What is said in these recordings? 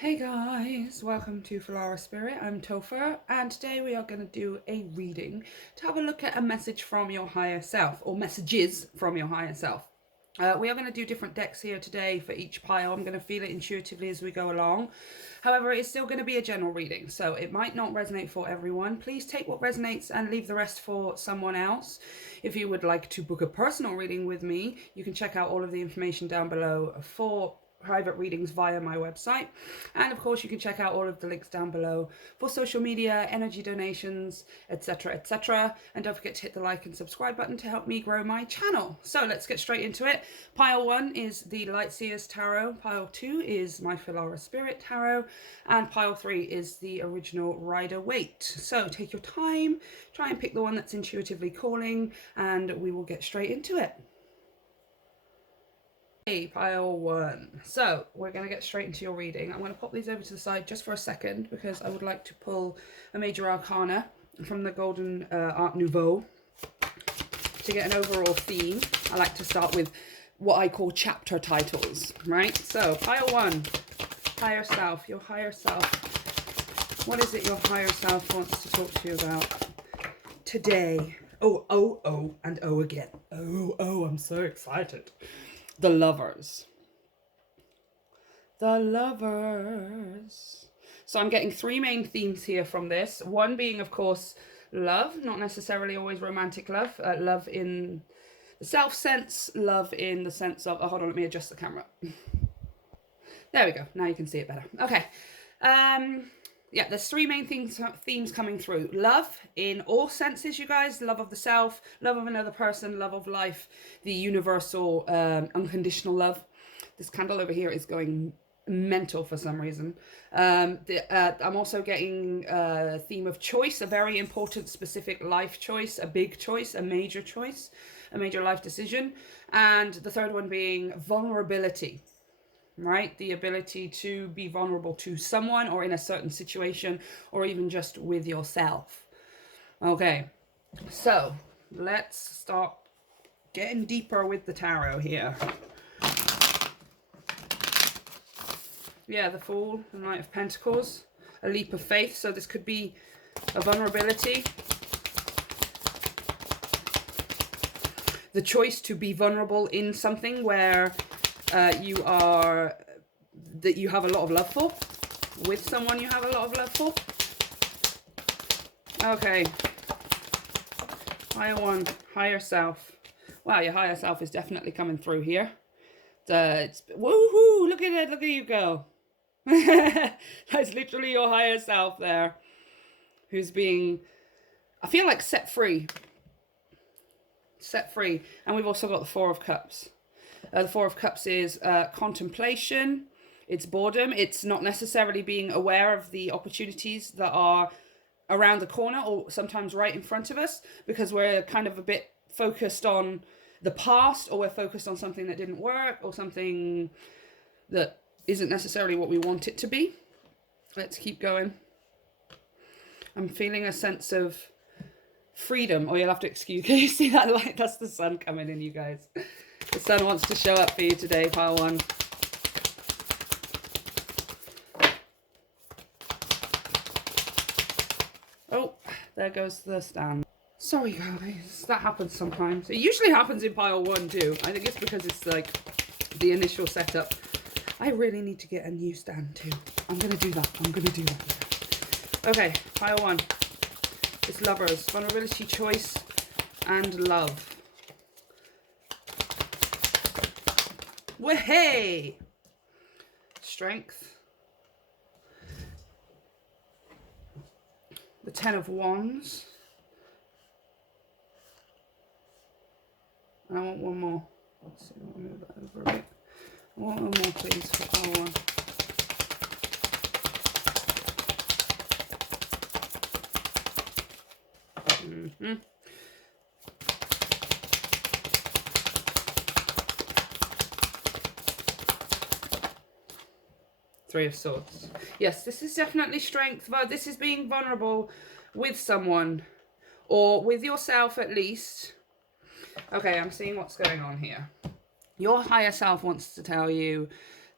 Hey guys, welcome to Filara Spirit. I'm Topher, and today we are going to do a reading to have a look at a message from your higher self, or messages from your higher self. We are going to do different decks here today for each pile. I'm going to feel it intuitively as we go along. However, it's still going to be a general reading, so it might not resonate for everyone. Please take what resonates and leave the rest for someone else. If you would like to book a personal reading with me, you can check out all of the information down below for private readings via my website, and of course you can check out all of the links down below for social media, energy donations, etc. And don't forget to hit the like and subscribe button to help me grow my channel. So let's get straight into it. Pile 1 is the Lightseers Tarot, pile 2 is my Filara Spirit Tarot, and pile 3 is the original Rider-Waite. So take your time, try and pick the one that's intuitively calling, and we will get straight into it. Pile 1. So we're going to get straight into your reading. I'm going to pop these over to the side just for a second because I would like to pull a major arcana from the Golden Art Nouveau to get an overall theme. I like to start with what I call chapter titles, right? So pile 1, higher self, your higher self. What is it your higher self wants to talk to you about today? Oh, and oh again. Oh, I'm so excited. The Lovers. The Lovers. So I'm getting 3 main themes here from this. One being, of course, love. Not necessarily always romantic love. Love in the self sense. Love in the sense of... Oh, hold on. Let me adjust the camera. There we go. Now you can see it better. Okay. Yeah, there's 3 main themes coming through. Love in all senses, you guys. Love of the self, love of another person, love of life, the universal unconditional love. This candle over here is going mental for some reason. I'm also getting a theme of choice, a very important specific life choice, a big choice, a major life decision. And the third one being vulnerability. Right? The ability to be vulnerable to someone or in a certain situation or even just with yourself. Okay, so let's start getting deeper with the tarot here. Yeah, the Fool, the Knight of Pentacles, a leap of faith. So this could be a vulnerability. The choice to be vulnerable in something where you have a lot of love for, with someone you have a lot of love for. Okay. Higher 1, higher self. Wow, your higher self is definitely coming through here. Woohoo! Look at it, look at you go. That's literally your higher self there, who's being, I feel like, set free. Set free. And we've also got the 4 of Cups. The 4 of Cups is contemplation, it's boredom, it's not necessarily being aware of the opportunities that are around the corner or sometimes right in front of us, because we're kind of a bit focused on the past, or we're focused on something that didn't work or something that isn't necessarily what we want it to be. Let's keep going. I'm feeling a sense of freedom. Oh, you'll have to excuse. Can you see that light? That's the sun coming in, you guys. The sun wants to show up for you today, pile 1. Oh, there goes the stand. Sorry, guys. That happens sometimes. It usually happens in pile 1 too. I think it's because it's like the initial setup. I really need to get a new stand too. I'm going to do that. Okay, pile 1. It's Lovers. Vulnerability, choice, and love. Way! Strength. The 10 of Wands. And I want one more. Let's see, I'll move that over a bit. I want one more, please, for pile 1. 3 of Swords. Yes, this is definitely strength, but this is being vulnerable with someone, or with yourself at least. Okay, I'm seeing what's going on here. Your higher self wants to tell you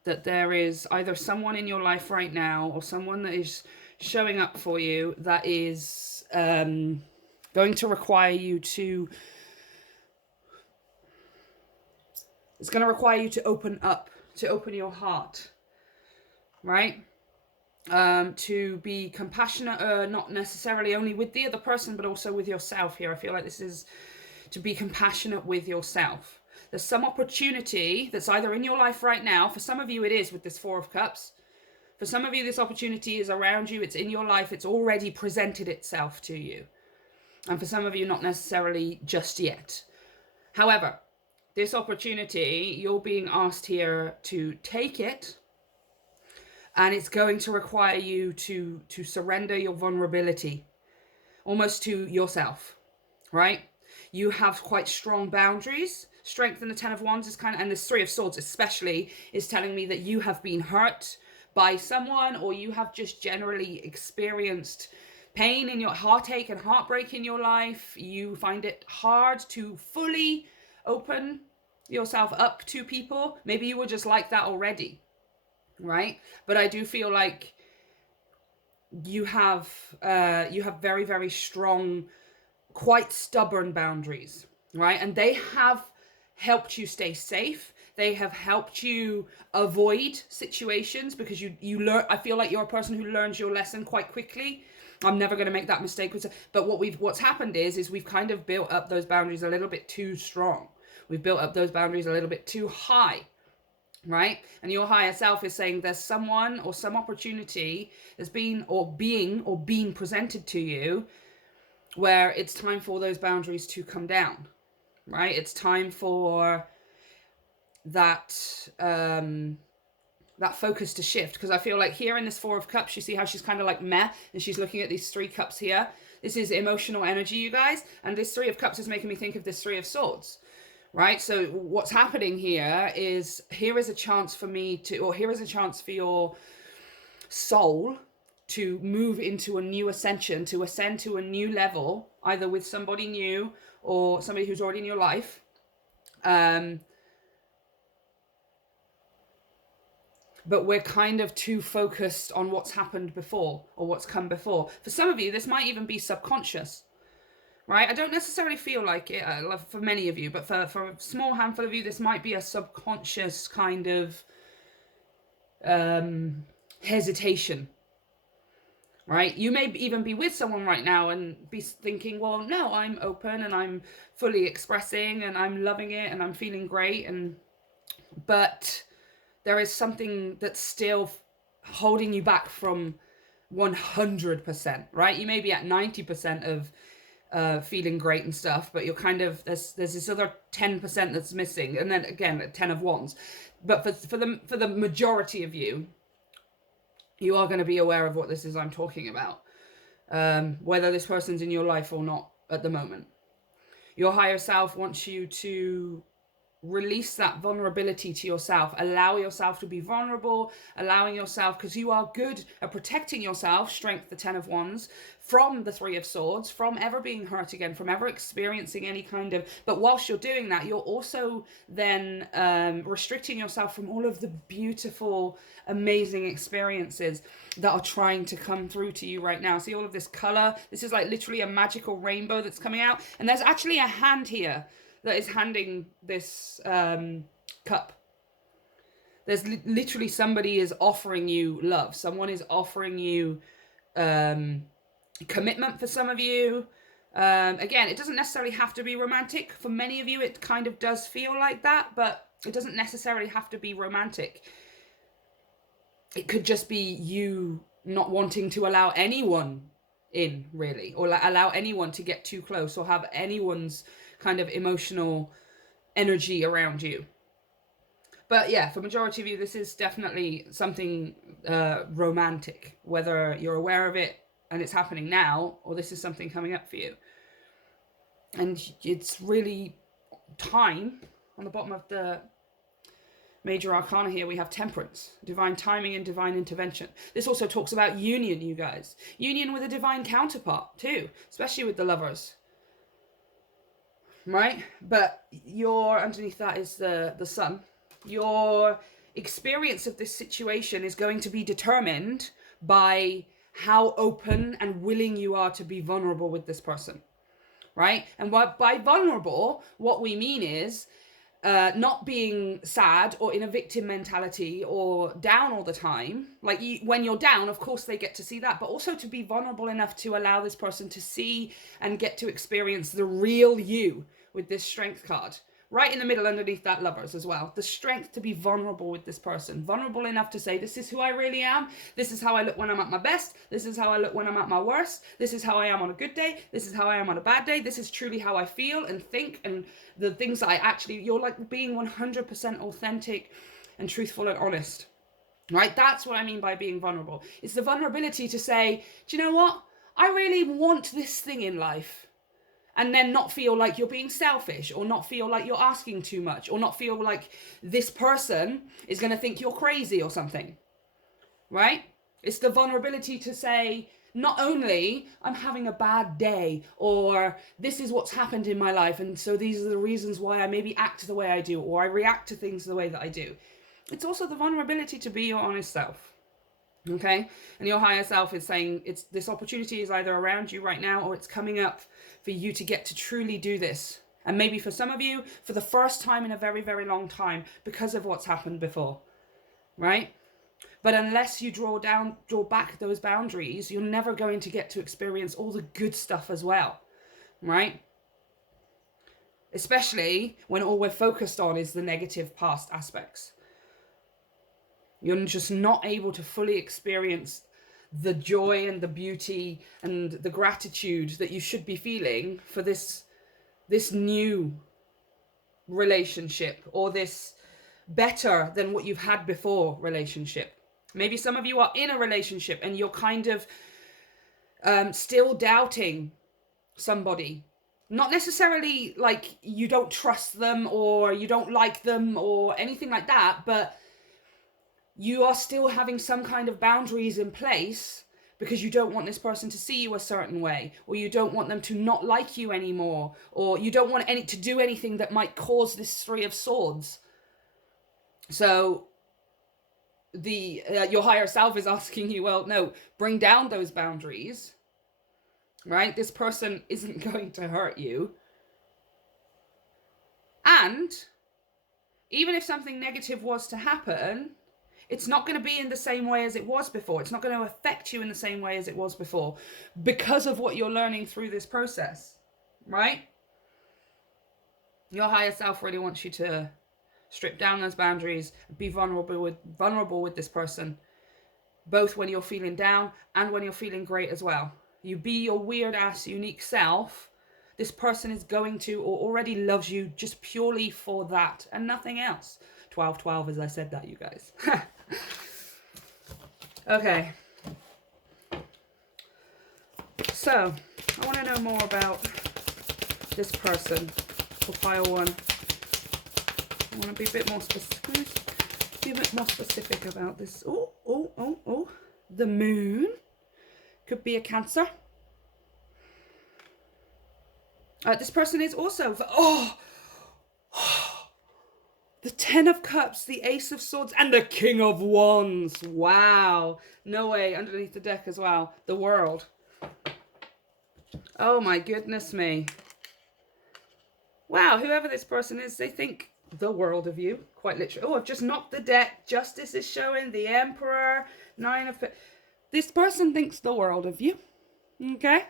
that there is either someone in your life right now or someone that is showing up for you that is going to require you to, it's going to require you to open up, to open your heart, right? To be compassionate, not necessarily only with the other person, but also with yourself here. I feel like this is to be compassionate with yourself. There's some opportunity that's either in your life right now. For some of you, it is with this Four of Cups. For some of you, this opportunity is around you. It's in your life. It's already presented itself to you. And for some of you, not necessarily just yet. However, this opportunity, you're being asked here to take it. And it's going to require you to surrender your vulnerability, almost to yourself, right? You have quite strong boundaries. Strength in the Ten of Wands is kind of, and this Three of Swords especially, is telling me that you have been hurt by someone, or you have just generally experienced pain in your heartache and heartbreak in your life. You find it hard to fully open yourself up to people. Maybe you were just like that already, right? But I do feel like you have very, very strong, quite stubborn boundaries, right? And they have helped you stay safe. They have helped you avoid situations because you learn. I feel like you're a person who learns your lesson quite quickly. I'm never going to make that mistake. But what's happened is we've kind of built up those boundaries a little bit too strong. We've built up those boundaries a little bit too high, right? And your higher self is saying there's someone or some opportunity that's been being presented to you where it's time for those boundaries to come down, right? It's time for that that focus to shift. Because I feel like here in this Four of Cups, you see how she's kind of like meh, and she's looking at these three cups here. This is emotional energy, you guys, and this Three of Cups is making me think of this Three of Swords, right? So what's happening here is a chance for me to, or here is a chance for your soul to move into a new ascension, to ascend to a new level, either with somebody new or somebody who's already in your life. But we're kind of too focused on what's happened before or what's come before. For some of you, this might even be subconscious, right? I don't necessarily feel like it for many of you, but for a small handful of you, this might be a subconscious kind of hesitation, right? You may even be with someone right now and be thinking, well, no, I'm open and I'm fully expressing and I'm loving it and I'm feeling great. But there is something that's still holding you back from 100%, right? You may be at 90% of feeling great and stuff, but you're kind of, there's this other 10% that's missing. And then again, 10 of Wands. But for the majority of you, you are going to be aware of what this is I'm talking about, whether this person's in your life or not at the moment. Your higher self wants you to release that vulnerability to yourself. Allow yourself to be vulnerable, allowing yourself, because you are good at protecting yourself, strength, the Ten of Wands, from the Three of Swords, from ever being hurt again, from ever experiencing any kind of, but whilst you're doing that, you're also then restricting yourself from all of the beautiful, amazing experiences that are trying to come through to you right now. See all of this color? This is like literally a magical rainbow that's coming out. And there's actually a hand here that is handing this cup. There's literally somebody is offering you love. Someone is offering you commitment for some of you. Again, it doesn't necessarily have to be romantic. For many of you, it kind of does feel like that, but it doesn't necessarily have to be romantic. It could just be you not wanting to allow anyone in, really, or allow anyone to get too close or have anyone's kind of emotional energy around you. But yeah, for majority of you, this is definitely something romantic, whether you're aware of it and it's happening now, or this is something coming up for you. And it's really time. On the bottom of the major arcana here, we have temperance, divine timing and divine intervention. This also talks about union, you guys. Union with a divine counterpart too, especially with the lovers. Right? But underneath that is the sun. Your experience of this situation is going to be determined by how open and willing you are to be vulnerable with this person, right? And by vulnerable, what we mean is not being sad or in a victim mentality or down all the time. Like when you're down, of course they get to see that, but also to be vulnerable enough to allow this person to see and get to experience the real you with this strength card. Right in the middle underneath that, lovers as well. The strength to be vulnerable with this person. Vulnerable enough to say, this is who I really am. This is how I look when I'm at my best. This is how I look when I'm at my worst. This is how I am on a good day. This is how I am on a bad day. This is truly how I feel and think, and the things that I actually, you're like being 100% authentic and truthful and honest. Right? That's what I mean by being vulnerable. It's the vulnerability to say, do you know what? I really want this thing in life. And then not feel like you're being selfish, or not feel like you're asking too much, or not feel like this person is going to think you're crazy or something, right? It's the vulnerability to say, not only I'm having a bad day, or this is what's happened in my life, and so these are the reasons why I maybe act the way I do, or I react to things the way that I do. It's also the vulnerability to be your honest self. Okay, and your higher self is saying it's this opportunity is either around you right now, or it's coming up for you to get to truly do this. And maybe for some of you, for the first time in a very, very long time, because of what's happened before, right? But unless you draw back those boundaries, you're never going to get to experience all the good stuff as well, right? Especially when all we're focused on is the negative past aspects. You're just not able to fully experience the joy and the beauty and the gratitude that you should be feeling for this new relationship, or this better than what you've had before relationship. Maybe some of you are in a relationship and you're kind of still doubting somebody. Not necessarily like you don't trust them or you don't like them or anything like that, but you are still having some kind of boundaries in place because you don't want this person to see you a certain way, or you don't want them to not like you anymore, or you don't want to do anything that might cause this Three of Swords. So your higher self is asking you, well, no, bring down those boundaries, right? This person isn't going to hurt you. And even if something negative was to happen, it's not going to be in the same way as it was before. It's not going to affect you in the same way as it was before because of what you're learning through this process, right? Your higher self really wants you to strip down those boundaries, be vulnerable with this person, both when you're feeling down and when you're feeling great as well. You be your weird ass unique self. This person is going to, or already loves you just purely for that and nothing else. 12-12 as I said that, you guys. Okay. So, I want to know more about this person for pile 1. I want to be a bit more specific about this. Oh. The moon. Could be a Cancer. This person is also... The Ten of Cups, the Ace of Swords, and the King of Wands. Wow. No way. Underneath the deck as well. The World. Oh my goodness me. Wow, whoever this person is, they think the world of you. Quite literally. Oh, I've just knocked the deck. Justice is showing. The Emperor. 9 of... This person thinks the world of you. Okay?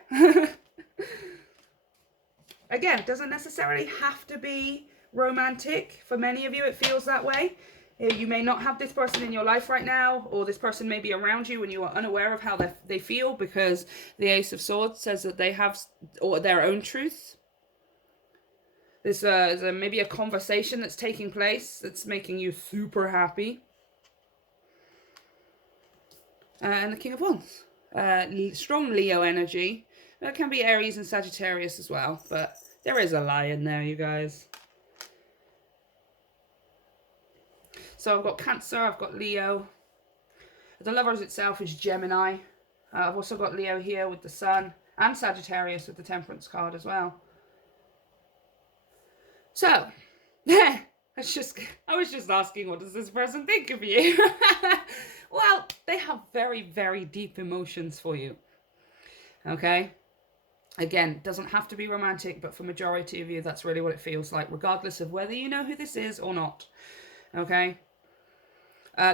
Again, it doesn't necessarily have to be romantic. For many of you, it feels that way. You may not have this person in your life right now, or this person may be around you and you are unaware of how they feel, because the Ace of Swords says that they have their own truths. There's maybe a conversation that's taking place that's making you super happy. And the King of Wands. Strong Leo energy. That can be Aries and Sagittarius as well, but there is a lion there, you guys. So I've got Cancer, I've got Leo. The Lovers itself is Gemini. I've also got Leo here with the Sun, and Sagittarius with the Temperance card as well. So, I was just asking, what does this person think of you? Well, they have very, very deep emotions for you. Okay? Again, doesn't have to be romantic, but for majority of you, that's really what it feels like, regardless of whether you know who this is or not. Okay?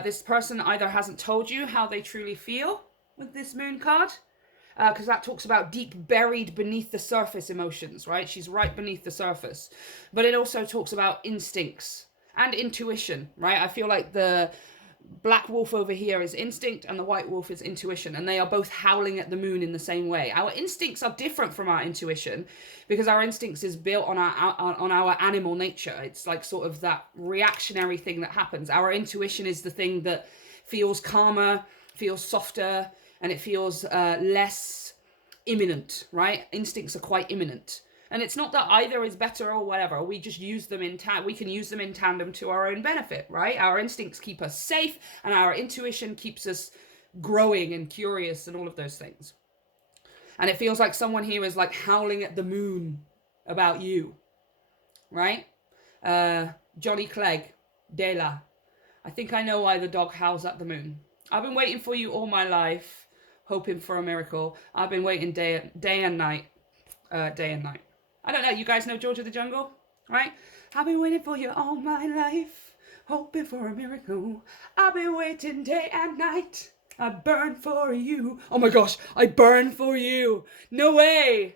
This person either hasn't told you how they truly feel with this moon card, because that talks about deep buried beneath the surface emotions, right? She's right beneath the surface. But it also talks about instincts and intuition, right? I feel like the black wolf over here is instinct and the white wolf is intuition, and they are both howling at the moon in the same way. Our instincts are different from our intuition because our instincts is built on our animal nature. It's like sort of that reactionary thing that happens. Our intuition is the thing that feels calmer, feels softer, and it feels less imminent, right? Instincts are quite imminent. And it's not that either is better or whatever. We just use them we can use them in tandem to our own benefit, right? Our instincts keep us safe and our intuition keeps us growing and curious and all of those things. And it feels like someone here is like howling at the moon about you, right? Johnny Clegg, Dela. I think I know why the dog howls at the moon. I've been waiting for you all my life, hoping for a miracle. I've been waiting day and night. Day and night. I don't know, you guys know George of the Jungle, right? I've been waiting for you all my life, hoping for a miracle. I've been waiting day and night. I burn for you. Oh my gosh, I burn for you. No way.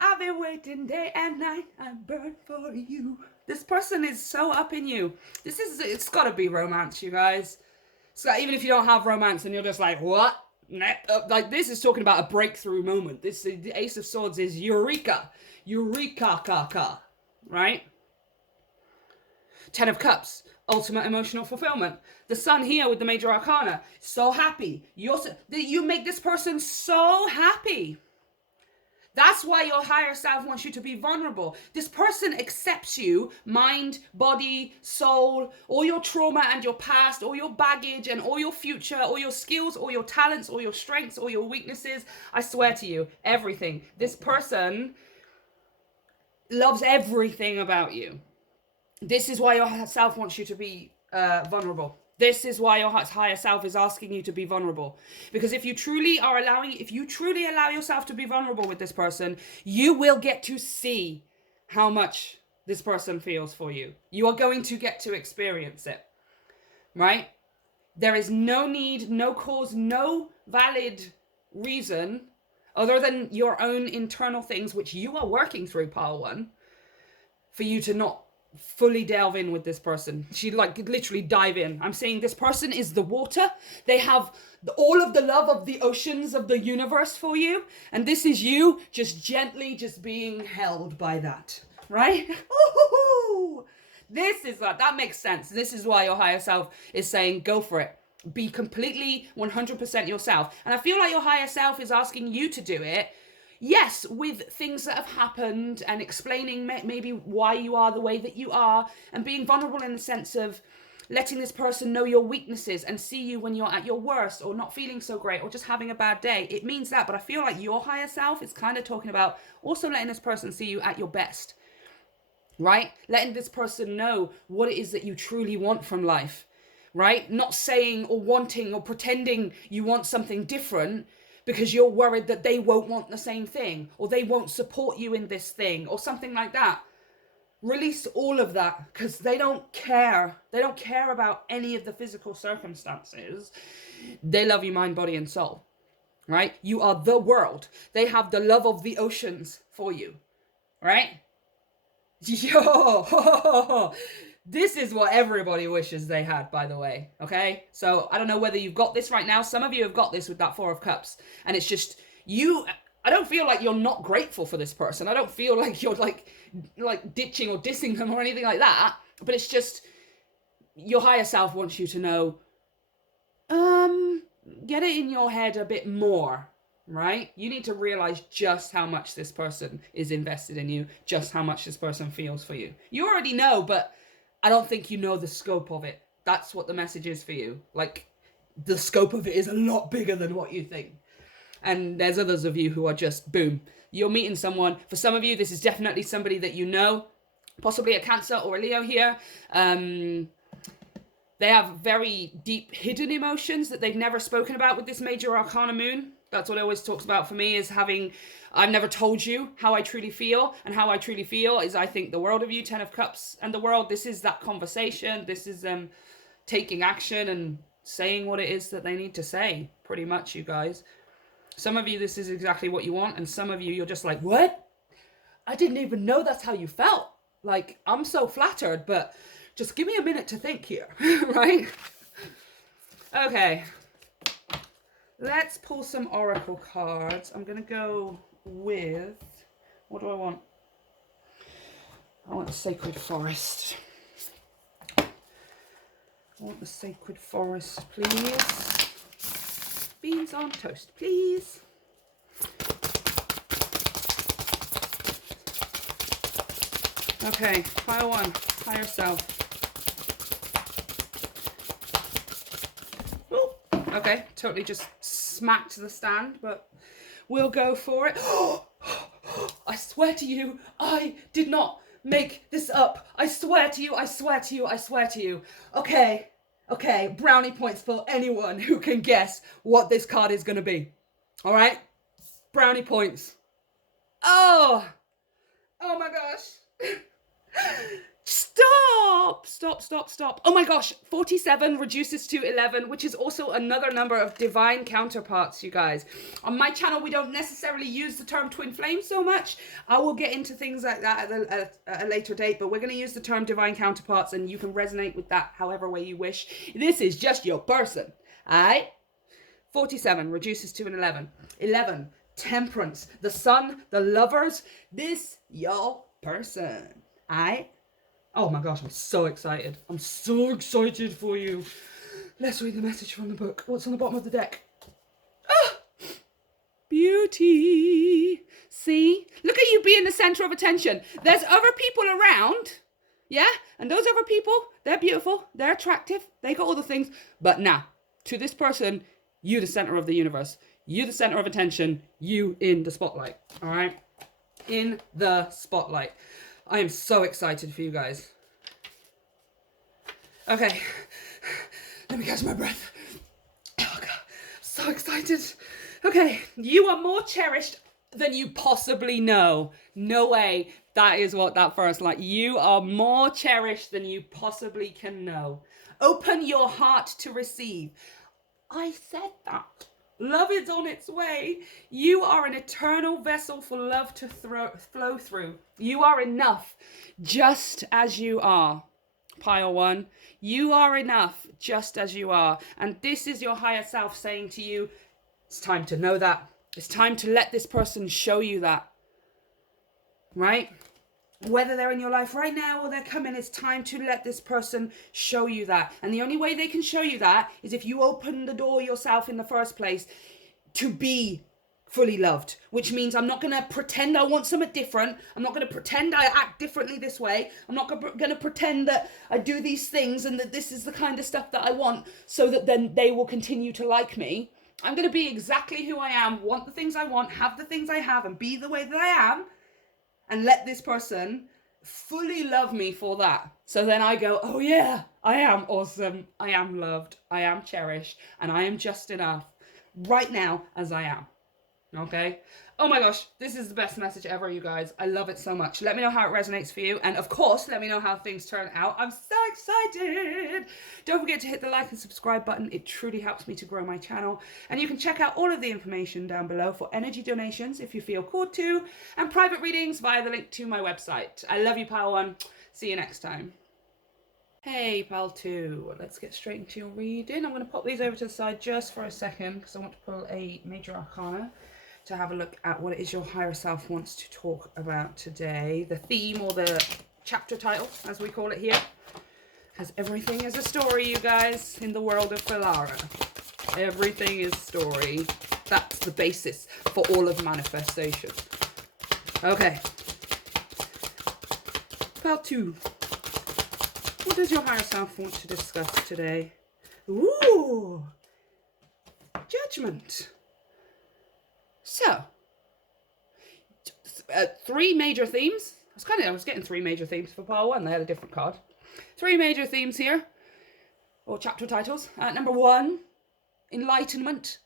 I've been waiting day and night. I burn for you. This person is so up in you. It's gotta be romance, you guys. So even if you don't have romance and you're just like, what? Like, this is talking about a breakthrough moment. The Ace of Swords is Eureka. Eureka, right? Ten of Cups, ultimate emotional fulfillment. The Sun here with the Major Arcana, so happy. You make this person so happy. That's why your higher self wants you to be vulnerable. This person accepts you, mind, body, soul, all your trauma and your past, all your baggage and all your future, all your skills, all your talents, all your strengths, all your weaknesses. I swear to you, everything. This person loves everything about you. This is why your self wants you to be vulnerable. This is why your higher self is asking you to be vulnerable. Because if you truly allow yourself to be vulnerable with this person, you will get to see how much this person feels for you. You are going to get to experience it, right? There is no need, no cause, no valid reason other than your own internal things, which you are working through, pile one, for you to not fully delve in with this person. She literally dive in. I'm saying this person is the water. They have all of the love of the oceans of the universe for you, and this is you just gently just being held by that, right? Ooh, this is that makes sense. This is why your higher self is saying go for it. Be completely 100% yourself. And I feel like your higher self is asking you to do it. Yes, with things that have happened and explaining maybe why you are the way that you are, and being vulnerable in the sense of letting this person know your weaknesses and see you when you're at your worst or not feeling so great or just having a bad day. It means that, but I feel like your higher self is kind of talking about also letting this person see you at your best, right? Letting this person know what it is that you truly want from life, right? Not saying or wanting or pretending you want something different because you're worried that they won't want the same thing or they won't support you in this thing or something like that. Release all of that because they don't care. They don't care about any of the physical circumstances. They love you mind, body, and soul, right? You are the world. They have the love of the oceans for you, right? Yo, this is what everybody wishes they had, by the way, okay? So I don't know whether you've got this right now. Some of you have got this with that Four of Cups. And it's just, I don't feel like you're not grateful for this person. I don't feel like you're like ditching or dissing them or anything like that. But it's just, your higher self wants you to know, get it in your head a bit more, right? You need to realize just how much this person is invested in you, just how much this person feels for you. You already know, but I don't think you know the scope of it. That's what the message is for you. Like, the scope of it is a lot bigger than what you think. And there's others of you who are just, boom, you're meeting someone. For some of you, this is definitely somebody that you know. possibly a Cancer or a Leo here. They have very deep hidden emotions that they've never spoken about with this major arcana moon. That's what it always talks about for me, is having, I've never told you how I truly feel, and how I truly feel is I think the world of you, 10 of Cups and the world. This is that conversation. This is them taking action and saying what it is that they need to say, pretty much, you guys. Some of you, this is exactly what you want, and some of you, you're just like, what? I didn't even know that's how you felt. Like, I'm so flattered, but just give me a minute to think here, right? Okay. Let's pull some oracle cards. I'm going to go with, what do I want? I want the Sacred Forest. I want the Sacred Forest, please. Beans on toast, please. Okay, pile one, higher self. Ooh, okay, totally just smacked the stand, but we'll go for it. I swear to you, I did not make this up. I swear to you, I swear to you, I swear to you. Okay, okay, brownie points for anyone who can guess what this card is going to be. All right? Brownie points. Oh my gosh. Stop. Oh my gosh, 47 reduces to 11, which is also another number of divine counterparts, you guys. On my channel, we don't necessarily use the term twin flame so much. I will get into things like that at a later date, but we're going to use the term divine counterparts, and you can resonate with that however way you wish. This is just your person, all right? 47 reduces to an 11. 11, temperance, the sun, the lovers, this your person. Oh my gosh, I'm so excited. I'm so excited for you. Let's read the message from the book. What's on the bottom of the deck? Ah! Beauty. See? Look at you being the center of attention. There's other people around. Yeah? And those other people, they're beautiful. They're attractive. They got all the things. But now, to this person, you the center of the universe. You the center of attention. You in the spotlight. All right? In the spotlight. I am so excited for you guys. Okay, let me catch my breath. Oh God, so excited. Okay, you are more cherished than you possibly know. No way. That is what that first, like, you are more cherished than you possibly can know. Open your heart to receive. I said that. Love is on its way. You are an eternal vessel for love to flow through. You are enough just as you are. Pile one. You are enough just as you are. And this is your higher self saying to you, it's time to know that. It's time to let this person show you that. Right? Whether they're in your life right now or they're coming, it's time to let this person show you that. And the only way they can show you that is if you open the door yourself in the first place to be fully loved. Which means I'm not going to pretend I want something different. I'm not going to pretend I act differently this way. I'm not going to pretend that I do these things and that this is the kind of stuff that I want so that then they will continue to like me. I'm going to be exactly who I am, want the things I want, have the things I have, and be the way that I am. And let this person fully love me for that. So then I go, oh yeah, I am awesome. I am loved. I am cherished. And I am just enough right now as I am. Okay? Oh my gosh, this is the best message ever, you guys. I love it so much. Let me know how it resonates for you. And of course, let me know how things turn out. I'm so excited. Don't forget to hit the like and subscribe button. It truly helps me to grow my channel. And you can check out all of the information down below for energy donations if you feel called to, and private readings via the link to my website. I love you, Pile 1. See you next time. Hey, Pile 2. Let's get straight into your reading. I'm going to pop these over to the side just for a second because I want to pull a major arcana to have a look at what it is your higher self wants to talk about today. The theme, or the chapter title, as we call it here, because everything is a story, you guys, in the world of Filara. Everything is story. That's the basis for all of manifestation. Okay. Part 2. What does your higher self want to discuss today? Ooh! Judgment. So, 3 major themes I was getting 3 major themes for pile 1. They had a different card. 3 major themes here, or chapter titles. Number 1, enlightenment.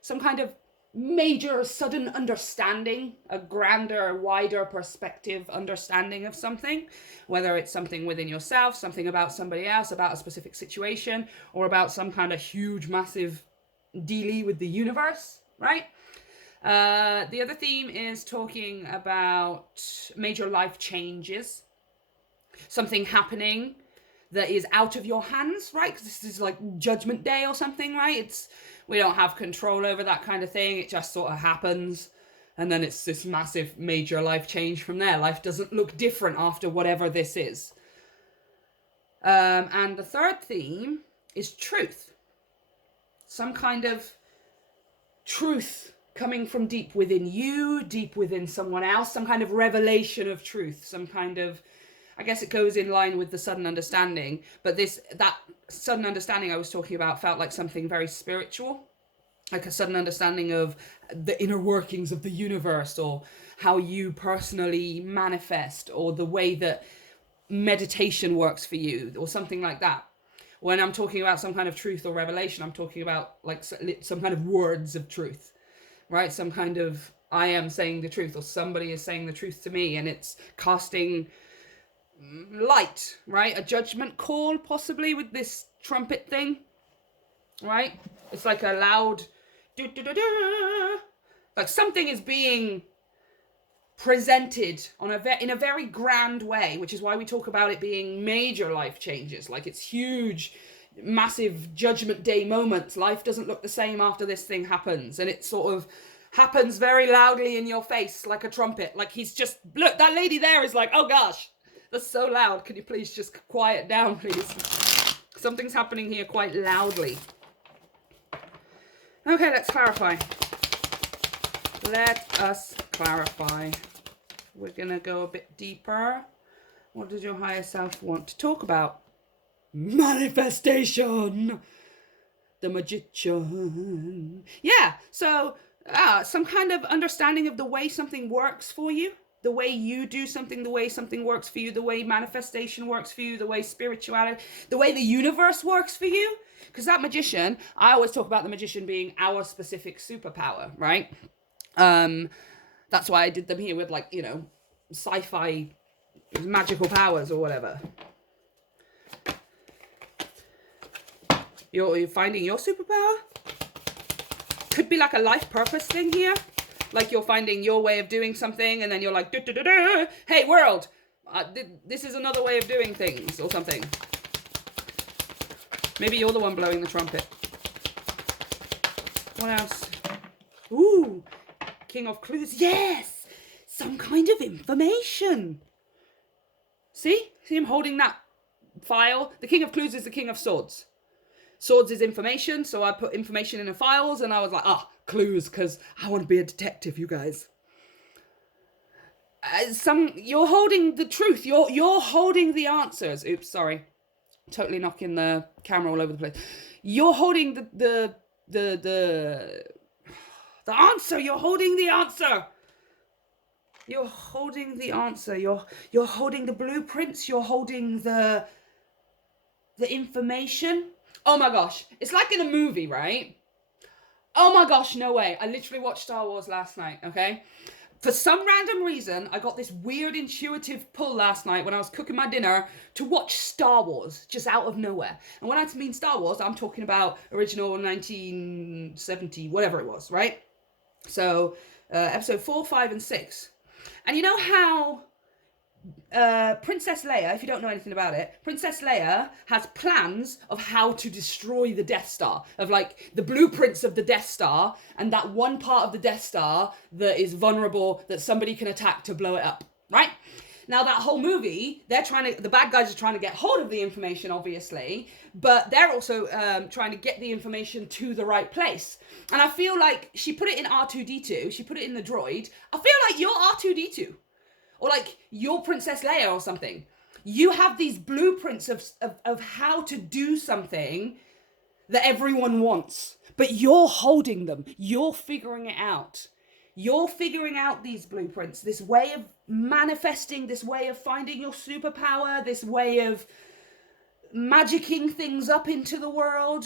Some kind of major sudden understanding, a grander, wider perspective understanding of something, whether it's something within yourself, something about somebody else, about a specific situation, or about some kind of huge, massive dealie with the universe, right? The other theme is talking about major life changes, something happening that is out of your hands, right? Because this is like Judgment Day or something, right? We don't have control over that kind of thing. It just sort of happens. And then it's this massive major life change from there. Life doesn't look different after whatever this is. And the third theme is truth. Some kind of truth coming from deep within you, deep within someone else, some kind of revelation of truth, some kind of, I guess it goes in line with the sudden understanding, but that sudden understanding I was talking about felt like something very spiritual, like a sudden understanding of the inner workings of the universe, or how you personally manifest, or the way that meditation works for you, or something like that. When I'm talking about some kind of truth or revelation, I'm talking about like some kind of words of truth, right? Some kind of, I am saying the truth, or somebody is saying the truth to me, and it's casting light, right? A judgment call, possibly, with this trumpet thing, right? It's like a loud like something is being presented in a very grand way, which is why we talk about it being major life changes. Like, it's huge, massive Judgment Day moments. Life doesn't look the same after this thing happens, and it sort of happens very loudly in your face, like a trumpet. Like, he's just, look, that lady there is like, oh gosh, that's so loud. Can you please just quiet down, please? Something's happening here quite loudly. Okay, let's clarify. Let us clarify. We're going to go a bit deeper. What does your higher self want to talk about? Manifestation. The magician. Yeah, so some kind of understanding of the way something works for you. The way you do something, the way something works for you, the way manifestation works for you, the way spirituality, the way the universe works for you. Because that magician, I always talk about the magician being our specific superpower, right? That's why I did them here with, like, you know, sci-fi magical powers or whatever. You're finding your superpower? Could be like a life purpose thing here. Like, you're finding your way of doing something, and then you're like, hey, world, this is another way of doing things, or something. Maybe you're the one blowing the trumpet. What else? Ooh, King of Clues. Yes! Some kind of information. See him holding that file? The King of Clues is the King of Swords. Swords is information, so I put information in the files, and I was like, clues, because I want to be a detective, you guys. You're holding the truth. You're holding the answers. Oops, sorry. Totally knocking the camera all over the place. You're holding the answer. You're holding the answer. You're holding the answer. You're holding the blueprints. You're holding the information. Oh my gosh. It's like in a movie, right? Oh my gosh, no way. I literally watched Star Wars last night, okay? For some random reason, I got this weird intuitive pull last night when I was cooking my dinner to watch Star Wars, just out of nowhere. And when I mean Star Wars, I'm talking about original 1970, whatever it was, right? So, episode 4, 5, and 6. And you know how Princess Leia, if you don't know anything about it, Princess Leia has plans of how to destroy the Death Star, of like the blueprints of the Death Star, and that one part of the Death Star that is vulnerable, that somebody can attack to blow it up, right? Now, that whole movie, the bad guys are trying to get hold of the information, obviously, but they're also trying to get the information to the right place. And I feel like she put it in R2-D2, she put it in the droid. I feel like you're R2-D2. Or like you're Princess Leia or something. You have these blueprints of how to do something that everyone wants. But you're holding them. You're figuring it out. You're figuring out these blueprints, this way of manifesting, this way of finding your superpower, this way of magicking things up into the world.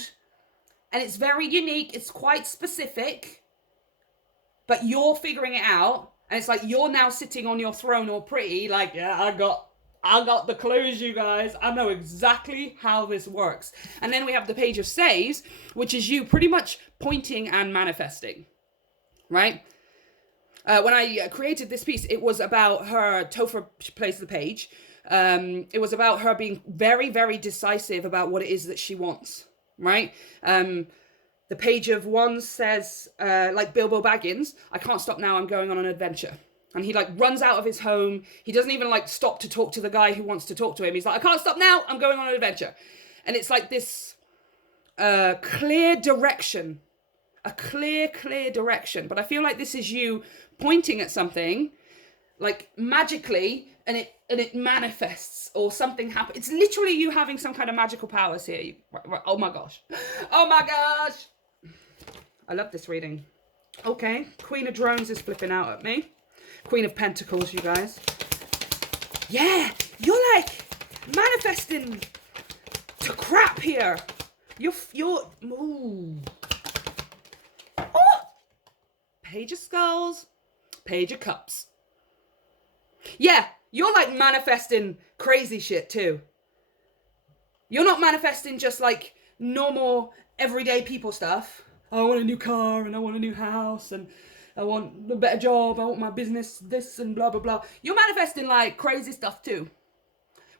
And it's very unique. It's quite specific, but you're figuring it out. And it's like you're now sitting on your throne all pretty, like, yeah, I got the clues, you guys. I know exactly how this works. And then we have the page of saves, which is you pretty much pointing and manifesting, right? When I created this piece, it was about her. Topher plays the page. It was about her being very, very decisive about what it is that she wants, right? The page of wands says, like Bilbo Baggins, I can't stop now, I'm going on an adventure. And he like runs out of his home. He doesn't even like stop to talk to the guy who wants to talk to him. He's like, I can't stop now, I'm going on an adventure. And it's like this clear direction, a clear direction. But I feel like this is you pointing at something like magically, and it manifests, or something happens. It's literally you having some kind of magical powers here. Oh my gosh. Oh my gosh. I love this reading. Okay, Queen of Drones is flipping out at me. Queen of Pentacles, you guys. Yeah, you're like manifesting to crap here. You're ooh. Oh! Page of Skulls, Page of Cups. Yeah, you're like manifesting crazy shit too. You're not manifesting just like normal everyday people stuff. I want a new car and I want a new house and I want a better job. I want my business this and blah, blah, blah. You're manifesting like crazy stuff too,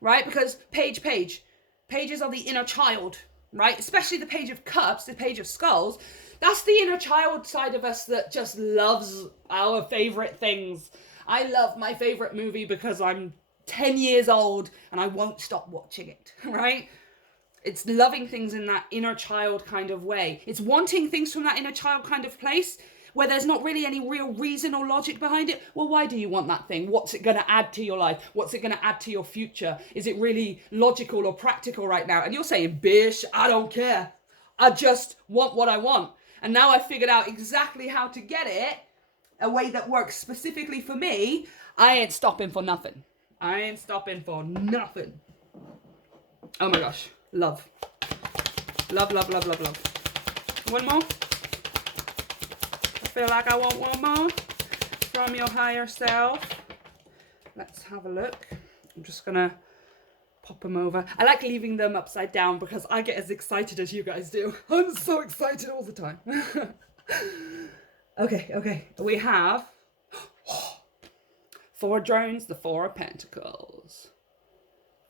right? Because pages are the inner child, right? Especially the Page of Cups, the Page of Skulls. That's the inner child side of us that just loves our favorite things. I love my favorite movie because I'm 10 years old and I won't stop watching it, right? It's loving things in that inner child kind of way. It's wanting things from that inner child kind of place where there's not really any real reason or logic behind it. Well, why do you want that thing? What's it going to add to your life? What's it going to add to your future? Is it really logical or practical right now? And you're saying, bish, I don't care. I just want what I want. And now I've figured out exactly how to get it, a way that works specifically for me. I ain't stopping for nothing. I ain't stopping for nothing. Oh my gosh. Love. Love, love, love, love, love. One more. I feel like I want one more from your higher self. Let's have a look. I'm just gonna pop them over. I like leaving them upside down because I get as excited as you guys do. I'm so excited all the time. Okay. We have 4 drones, the 4 of Pentacles.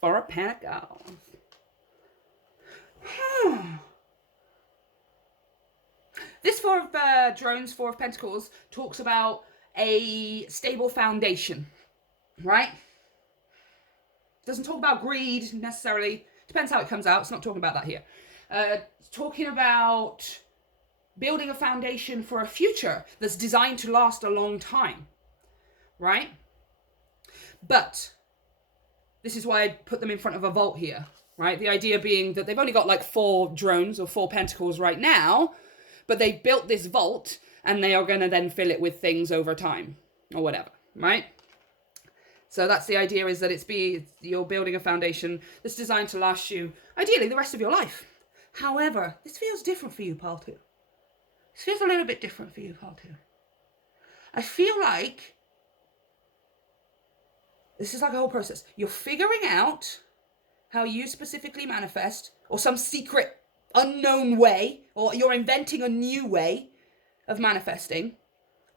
4 of Pentacles. This 4 of drones, 4 of Pentacles, talks about a stable foundation, right? Doesn't talk about greed necessarily. Depends how it comes out. It's not talking about that here. It's talking about building a foundation for a future that's designed to last a long time, right? But this is why I put them in front of a vault here, right? The idea being that they've only got like 4 drones or 4 pentacles right now, but they built this vault and they are going to then fill it with things over time or whatever, right? So that's the idea, is that you're building a foundation that's designed to last you, ideally, the rest of your life. However, this feels different for you, Pile 2. This feels a little bit different for you, Pile 2. I feel like this is like a whole process. You're figuring out how you specifically manifest, or some secret unknown way, or you're inventing a new way of manifesting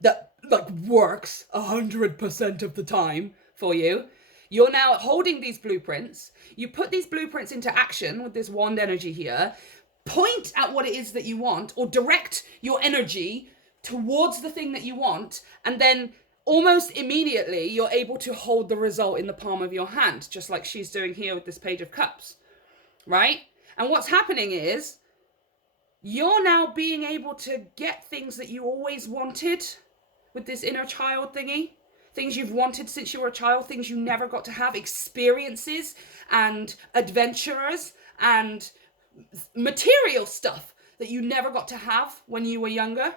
that like works 100% of the time for you. You're now holding these blueprints. You put these blueprints into action with this wand energy here. Point at what it is that you want, or direct your energy towards the thing that you want, and then almost immediately you're able to hold the result in the palm of your hand, just like she's doing here with this Page of Cups, right? And what's happening is you're now being able to get things that you always wanted with this inner child thingy. Things you've wanted since you were a child, things you never got to have, experiences and adventurers and material stuff that you never got to have when you were younger,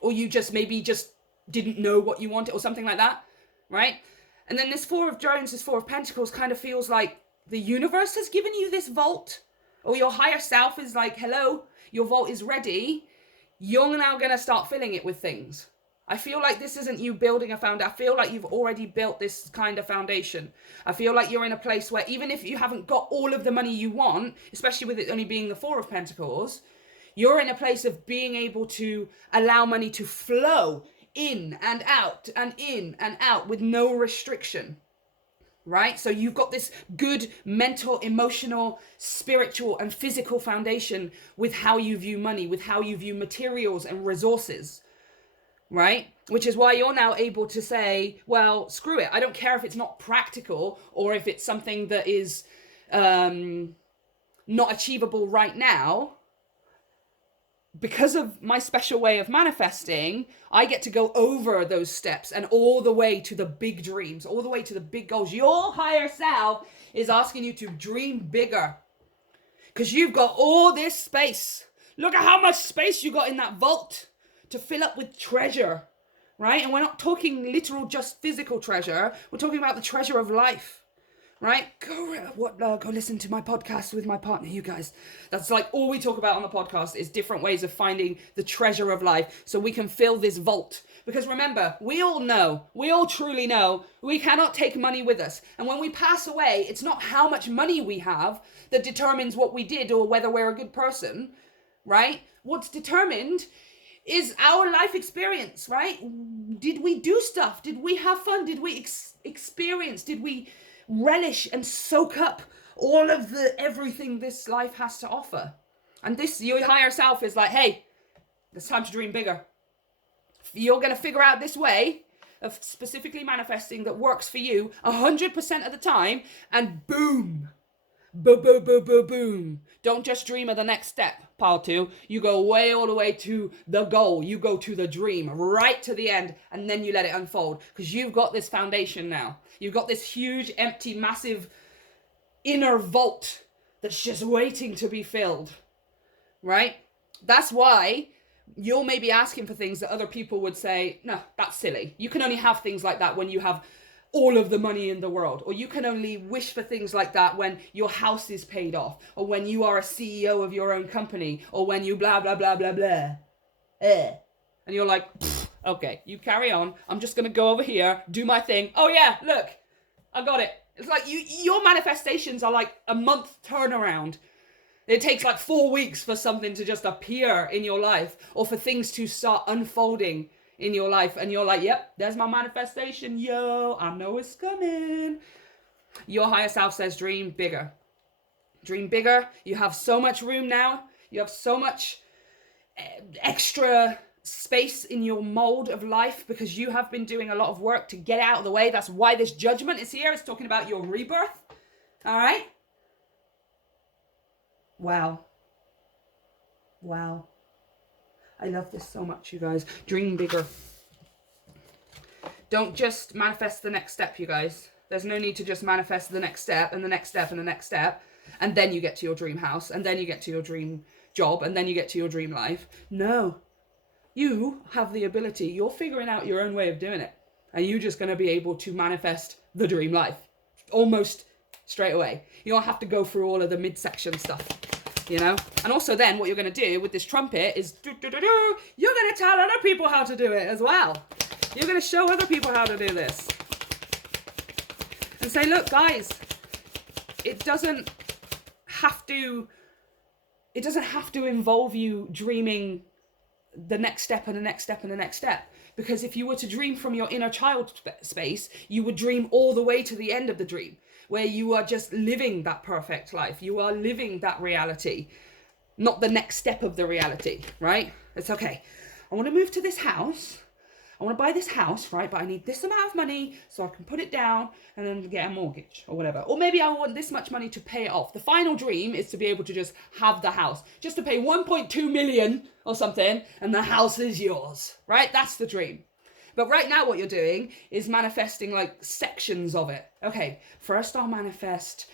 or you just maybe just didn't know what you wanted or something like that, right? And then this Four of Drones, this Four of Pentacles kind of feels like the universe has given you this vault, or your higher self is like, hello, your vault is ready. You're now going to start filling it with things. I feel like this isn't you building a foundation. I feel like you've already built this kind of foundation. I feel like you're in a place where even if you haven't got all of the money you want, especially with it only being the Four of Pentacles, you're in a place of being able to allow money to flow in and out and in and out with no restriction, right? So you've got this good mental, emotional, spiritual, and physical foundation with how you view money, with how you view materials and resources, right? Which is why you're now able to say, well, screw it. I don't care if it's not practical or if it's something that is not achievable right now. Because of my special way of manifesting, I get to go over those steps and all the way to the big dreams, all the way to the big goals. Your higher self is asking you to dream bigger because you've got all this space. Look at how much space you got in that vault to fill up with treasure, right? And we're not talking literal, just physical treasure. We're talking about the treasure of life. Right? Go listen to my podcast with my partner, you guys. That's like all we talk about on the podcast is different ways of finding the treasure of life so we can fill this vault. Because remember, we all truly know, we cannot take money with us. And when we pass away, it's not how much money we have that determines what we did or whether we're a good person, right? What's determined is our life experience, right? Did we do stuff? Did we have fun? Did we experience? Did we relish and soak up all of the everything this life has to offer? And this, your higher self is like, hey, it's time to dream bigger. You're going to figure out this way of specifically manifesting that works for you 100% of the time, and boom, boom, boom, boom, boom, boom. Don't just dream of the next step, pile two. You go way all the way to the goal. You go to the dream, right to the end, and then you let it unfold because you've got this foundation now. You've got this huge, empty, massive inner vault that's just waiting to be filled, right? That's why you'll maybe asking for things that other people would say, no, that's silly. You can only have things like that when you have all of the money in the world. Or you can only wish for things like that when your house is paid off. Or when you are a CEO of your own company. Or when you blah, blah, blah, blah, blah. And you're like, okay, you carry on. I'm just going to go over here, do my thing. Oh yeah, look, I got it. It's like your manifestations are like a month turnaround. It takes like 4 weeks for something to just appear in your life or for things to start unfolding in your life. And you're like, yep, there's my manifestation. Yo, I know it's coming. Your higher self says dream bigger. Dream bigger. You have so much room now. You have so much extra space in your mold of life because you have been doing a lot of work to get out of the way. That's why this judgment is here. It's talking about your rebirth. All right. Wow. I love this so much, you guys. Dream bigger. Don't just manifest the next step, you guys. There's no need to just manifest the next step and the next step and the next step. And then you get to your dream house. And then you get to your dream job. And then you get to your dream life. No. You have the ability. You're figuring out your own way of doing it. And you're just going to be able to manifest the dream life. Almost straight away. You don't have to go through all of the midsection stuff. You know? And also then what you're going to do with this trumpet is you're going to tell other people how to do it as well. You're going to show other people how to do this. And say, look, guys, it doesn't have to involve you dreaming the next step and the next step and the next step. Because if you were to dream from your inner child space, you would dream all the way to the end of the dream, where you are just living that perfect life. You are living that reality, not the next step of the reality, right? It's okay. I want to move to this house. I want to buy this house, right? But I need this amount of money so I can put it down and then get a mortgage or whatever. Or maybe I want this much money to pay it off. The final dream is to be able to just have the house, just to pay 1.2 million or something, and the house is yours, right? That's the dream. But right now what you're doing is manifesting like sections of it. Okay, first I'll manifest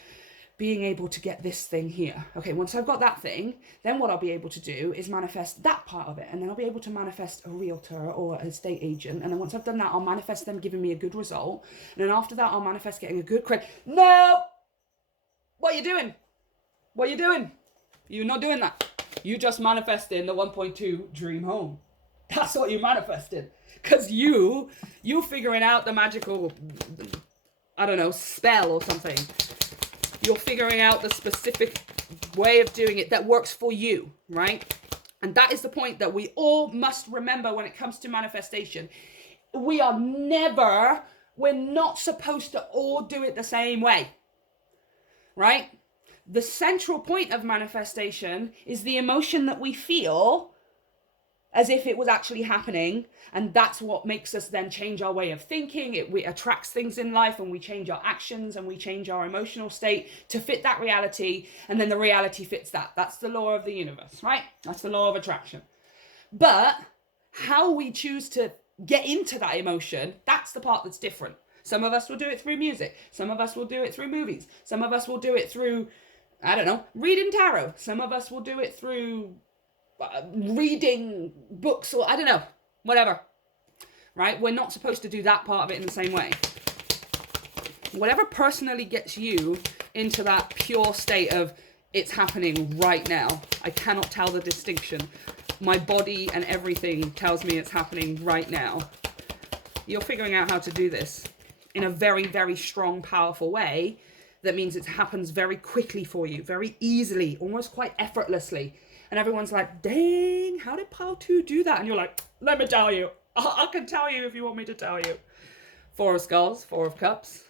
being able to get this thing here. Okay, once I've got that thing, then what I'll be able to do is manifest that part of it. And then I'll be able to manifest a realtor or an estate agent. And then once I've done that, I'll manifest them giving me a good result. And then after that, I'll manifest getting a good credit. No! What are you doing? What are you doing? You're not doing that. You just manifested the 1.2 dream home. That's what you manifested. Because you figuring out the magical, I don't know, spell or something. You're figuring out the specific way of doing it that works for you, right? And that is the point that we all must remember when it comes to manifestation. We're not supposed to all do it the same way, right? The central point of manifestation is the emotion that we feel as if it was actually happening. And that's what makes us then change our way of thinking. It attracts things in life, and we change our actions and we change our emotional state to fit that reality. And then the reality fits that. That's the law of the universe, right? That's the law of attraction. But how we choose to get into that emotion, that's the part that's different. Some of us will do it through music. Some of us will do it through movies. Some of us will do it through, I don't know, reading tarot. Some of us will do it through reading books, or I don't know, whatever, right? We're not supposed to do that part of it in the same way. Whatever personally gets you into that pure state of it's happening right now. I cannot tell the distinction. My body and everything tells me it's happening right now. You're figuring out how to do this in a very, very strong, powerful way. That means it happens very quickly for you, very easily, almost quite effortlessly. And everyone's like, dang, how did Pile 2 do that? And you're like, let me tell you. I can tell you if you want me to tell you. 4 of Skulls, 4 of Cups.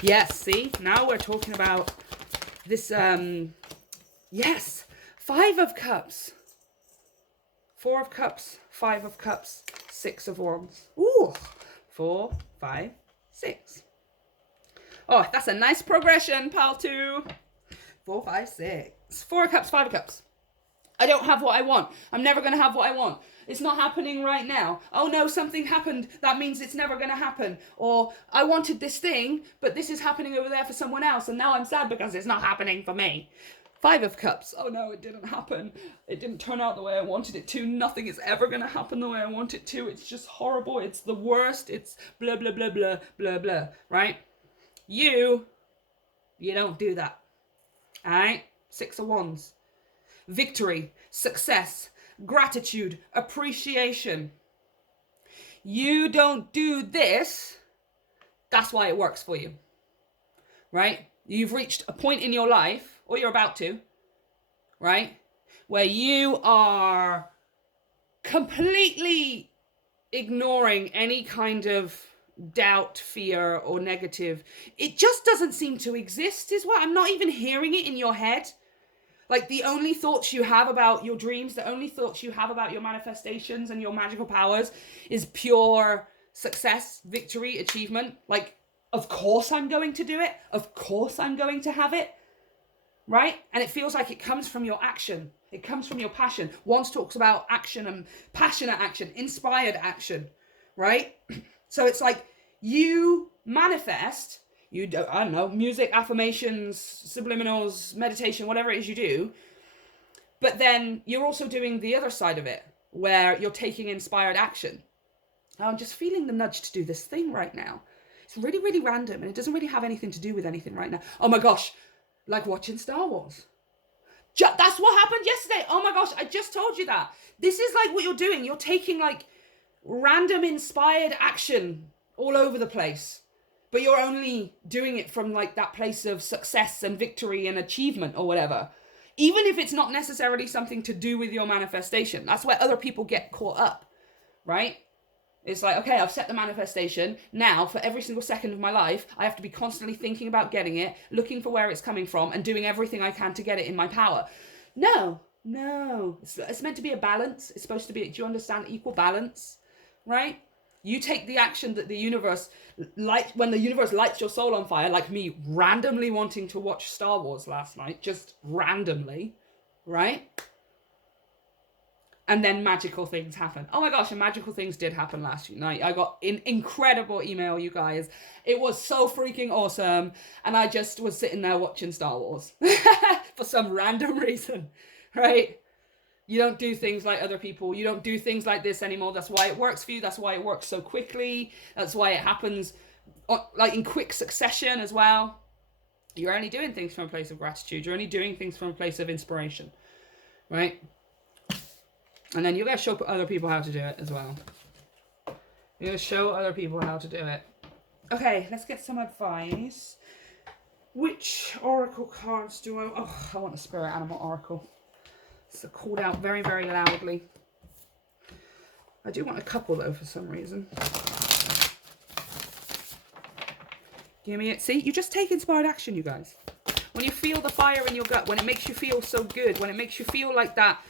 Yes, see? Now we're talking about this, yes. 5 of Cups. 4 of Cups, 5 of Cups, 6 of Wands. Ooh, 4, 5, 6. Oh, that's a nice progression, Pile 2. 4, 5, 6. 4 of Cups, 5 of Cups. I don't have what I want. I'm never going to have what I want. It's not happening right now. Oh no, something happened. That means it's never going to happen. Or I wanted this thing, but this is happening over there for someone else. And now I'm sad because it's not happening for me. 5 of Cups. Oh no, it didn't happen. It didn't turn out the way I wanted it to. Nothing is ever going to happen the way I want it to. It's just horrible. It's the worst. It's blah, blah, blah, blah, blah, blah. Right? You don't do that. All right? 6 of Wands. Victory, success, gratitude, appreciation. You don't do this. That's why it works for you. Right? You've reached a point in your life, or you're about to, right? Where you are completely ignoring any kind of doubt, fear, or negative. It just doesn't seem to exist, is what I'm not even hearing it in your head. Like the only thoughts you have about your dreams, the only thoughts you have about your manifestations and your magical powers is pure success, victory, achievement. Like, of course I'm going to do it. Of course I'm going to have it. Right? And it feels like it comes from your action. It comes from your passion. Wands talks about action and passionate action, inspired action. Right? So it's like you manifest, you do, I don't know, music, affirmations, subliminals, meditation, whatever it is you do. But then you're also doing the other side of it, where you're taking inspired action. Now, I'm just feeling the nudge to do this thing right now. It's really, really random, and it doesn't really have anything to do with anything right now. Oh my gosh, like watching Star Wars. That's what happened yesterday. Oh my gosh, I just told you that. This is like what you're doing. You're taking like random inspired action all over the place, but you're only doing it from like that place of success and victory and achievement or whatever, even if it's not necessarily something to do with your manifestation. That's where other people get caught up, right? It's like, okay, I've set the manifestation. Now, for every single second of my life, I have to be constantly thinking about getting it, looking for where it's coming from, and doing everything I can to get it in my power. No. It's meant to be a balance. It's supposed to be, do you understand, equal balance, right? You take the action that the universe, when the universe lights your soul on fire, like me randomly wanting to watch Star Wars last night, just randomly, right? and then magical things happen. Oh my gosh, and magical things did happen last night. I got an incredible email, you guys. It was so freaking awesome. And I just was sitting there watching Star Wars for some random reason, right? You don't do things like other people. You don't do things like this anymore. That's why it works for you. That's why it works so quickly. That's why it happens like in quick succession as well. You're only doing things from a place of gratitude. You're only doing things from a place of inspiration, right? And then you're going to show other people how to do it as well. You're going to show other people how to do it. Okay, let's get some advice. Which oracle cards do I... Oh, I want a spirit animal oracle. It's called out very, very loudly. I do want a couple, though, for some reason. Give me it. See, you just take inspired action, you guys. When you feel the fire in your gut, when it makes you feel so good, when it makes you feel like that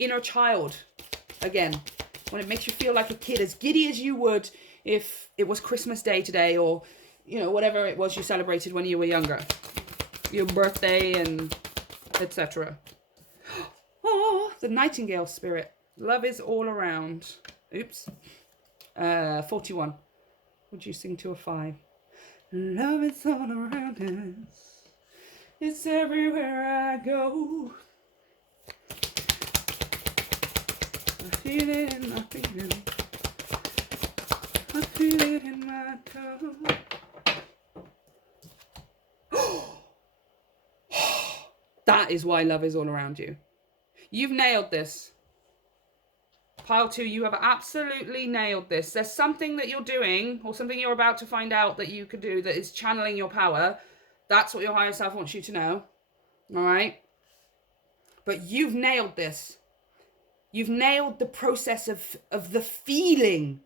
inner child again, when it makes you feel like a kid, as giddy as you would if it was Christmas Day today, or you know, whatever it was you celebrated when you were younger, your birthday and etc. Oh, the Nightingale Spirit. Love is all around. Oops. 41. Would you sing to a 5? Love is all around us. It's everywhere I go. I feel it in my feeling. I feel it in my toe. That is why love is all around you. You've nailed this. Pile 2, you have absolutely nailed this. There's something that you're doing, or something you're about to find out that you can do that is channeling your power. That's what your higher self wants you to know. All right? But you've nailed this. You've nailed the process of the feeling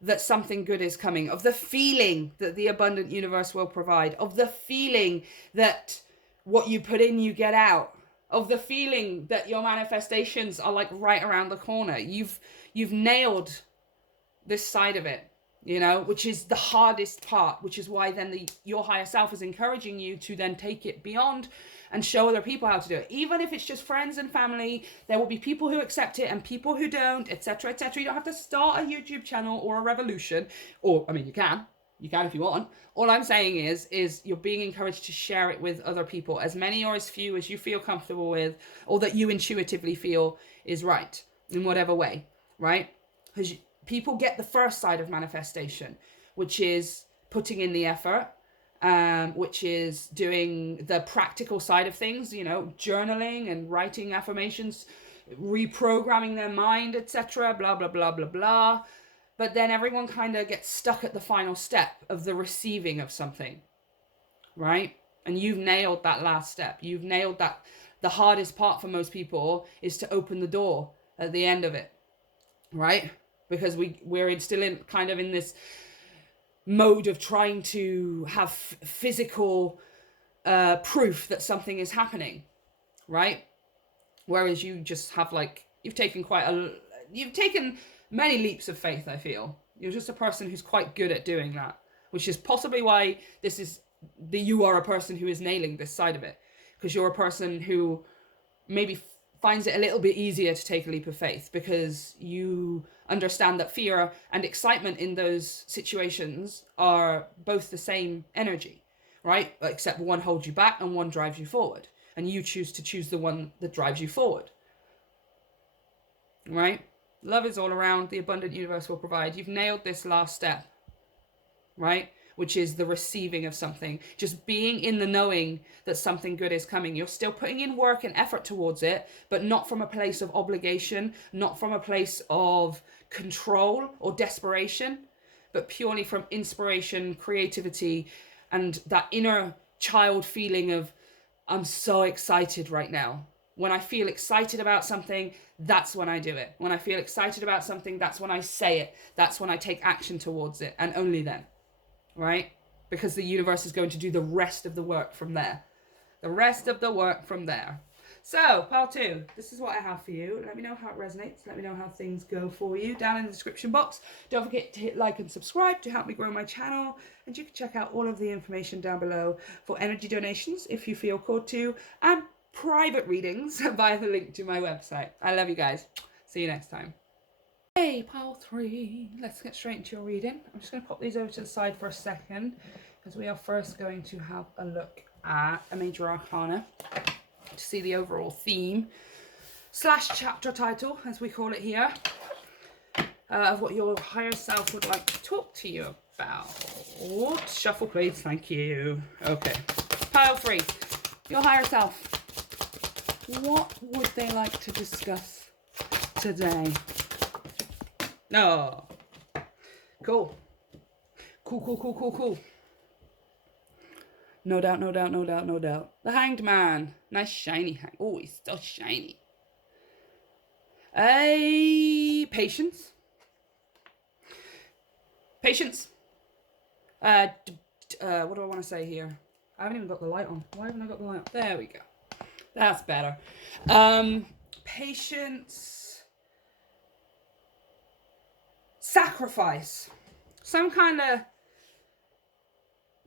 that something good is coming, of the feeling that the abundant universe will provide, of the feeling that what you put in, you get out, of the feeling that your manifestations are like right around the corner. You've nailed this side of it, you know, which is the hardest part, which is why then your higher self is encouraging you to then take it beyond and show other people how to do it. Even if it's just friends and family, there will be people who accept it and people who don't, etc., etc. You don't have to start a YouTube channel or a revolution, or, I mean, you can if you want. All I'm saying is you're being encouraged to share it with other people, as many or as few as you feel comfortable with, or that you intuitively feel is right, in whatever way, right? Because people get the first side of manifestation, which is putting in the effort, which is doing the practical side of things, you know, journaling and writing affirmations, reprogramming their mind, etc., blah, blah, blah, blah, blah. But then everyone kind of gets stuck at the final step of the receiving of something, right? And you've nailed that last step. You've nailed that. The hardest part for most people is to open the door at the end of it, right? Because we're still in kind of in this mode of trying to have physical proof that something is happening, right? Whereas you just have like, you've taken many leaps of faith, I feel. You're just a person who's quite good at doing that, which is possibly why you are a person who is nailing this side of it, because you're a person who maybe finds it a little bit easier to take a leap of faith, because you understand that fear and excitement in those situations are both the same energy, right? Except one holds you back and one drives you forward, and you choose the one that drives you forward, right? Love is all around. The abundant universe will provide. You've nailed this last step, right? Which is the receiving of something. Just being in the knowing that something good is coming. You're still putting in work and effort towards it, but not from a place of obligation, not from a place of control or desperation, but purely from inspiration, creativity, and that inner child feeling of, I'm so excited right now. When I feel excited about something, that's when I do it. When I feel excited about something, that's when I say it. That's when I take action towards it, and only then, right? Because the universe is going to do the rest of the work from there. The rest of the work from there. So, part 2, this is what I have for you. Let me know how it resonates. Let me know how things go for you down in the description box. Don't forget to hit like and subscribe to help me grow my channel. And you can check out all of the information down below for energy donations if you feel called to, and private readings via the link to my website. I love you guys. See you next time. Hey, pile 3. Let's get straight into your reading. I'm just going to pop these over to the side for a second, because we are first going to have a look at a major arcana to see the overall theme / chapter title, as we call it here, of what your higher self would like to talk to you about. Shuffle, please. Thank you. Okay. Pile 3. Your higher self. What would they like to discuss today? No. Cool. Cool. No doubt. The Hanged Man. Nice shiny hang. Oh, he's still shiny. Patience. What do I want to say here? I haven't even got the light on. Why haven't I got the light on? There we go. That's better. Patience. Sacrifice. Some kind of...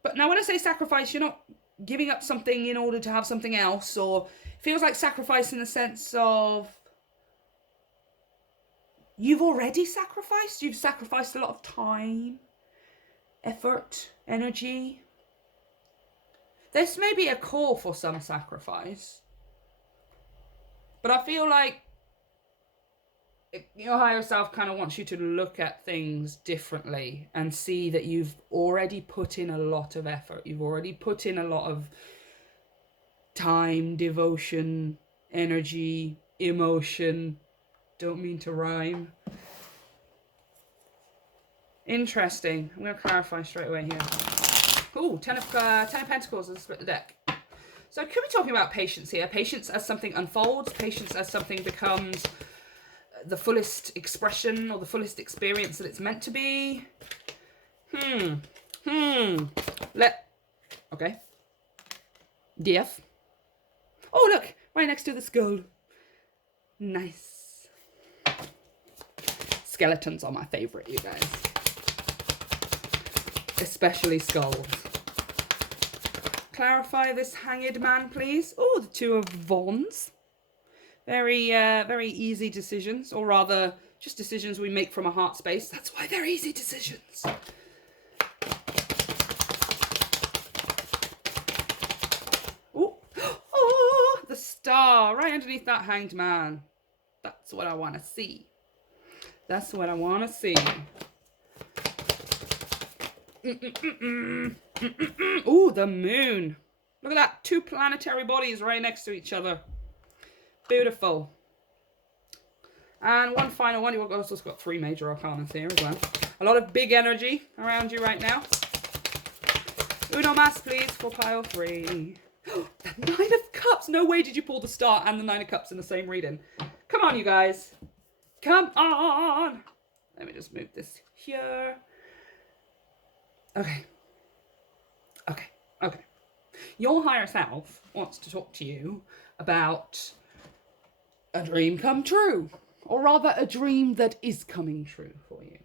But now when I say sacrifice, you're not giving up something in order to have something else, or it feels like sacrifice in the sense of you've already sacrificed. You've sacrificed a lot of time, effort, energy. This may be a call for some sacrifice, but I feel like your higher self kind of wants you to look at things differently and see that you've already put in a lot of effort. You've already put in a lot of time, devotion, energy, emotion. Don't mean to rhyme. Interesting. I'm going to clarify straight away here. Ooh, Ten of Pentacles as I split the deck. So I could be talking about patience here. Patience as something unfolds. Patience as something becomes the fullest expression or the fullest experience that it's meant to be. Okay. DF. Oh, look. Right next to the skull. Nice. Skeletons are my favorite, you guys. Especially skulls. Clarify this Hanged Man, please. Oh, the Two of Wands. Very easy decisions, or rather, just decisions we make from a heart space. That's why they're easy decisions. Ooh. Oh, the Star right underneath that Hanged Man. That's what I want to see. That's what I want to see. Ooh, the Moon. Look at that. 2 planetary bodies right next to each other. Beautiful. And one final one. You've also got 3 major arcanas here as well. A lot of big energy around you right now. Uno mas, please, for pile 3. The 9 of Cups. No way did you pull the Star and the 9 of Cups in the same reading. Come on, you guys. Come on. Let me just move this here. Okay. Your higher self wants to talk to you about a dream come true, or rather a dream that is coming true for you.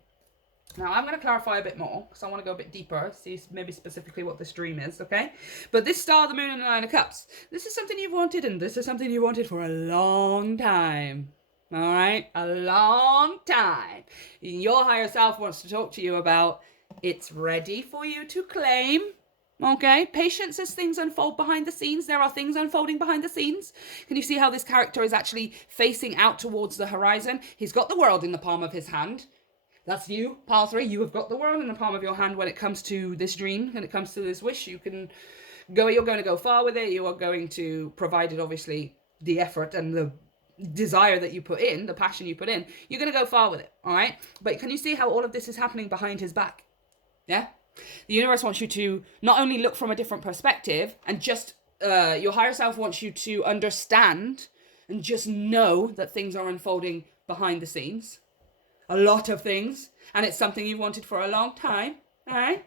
Now I'm going to clarify a bit more because I want to go a bit deeper, see maybe specifically what this dream is, okay? But this Star, the Moon, and the 9 of Cups, this is something you've wanted, and this is something you wanted for a long time. All right? A long time. Your higher self wants to talk to you about it's ready for you to claim. Okay, patience as things unfold behind the scenes. There are things unfolding behind the scenes. Can you see how this character is actually facing out towards the horizon? He's got the world in the palm of his hand. That's you, pile 3. You have got the world in the palm of your hand when it comes to this dream, when it comes to this wish. You're going to go far with it. You are going to, provided obviously the effort and the desire that you put in, the passion you put in, you're going to go far with it, all right? But can you see how all of this is happening behind his back? Yeah? The universe wants you to not only look from a different perspective and just, your higher self wants you to understand and just know that things are unfolding behind the scenes. A lot of things. And it's something you've wanted for a long time. All right?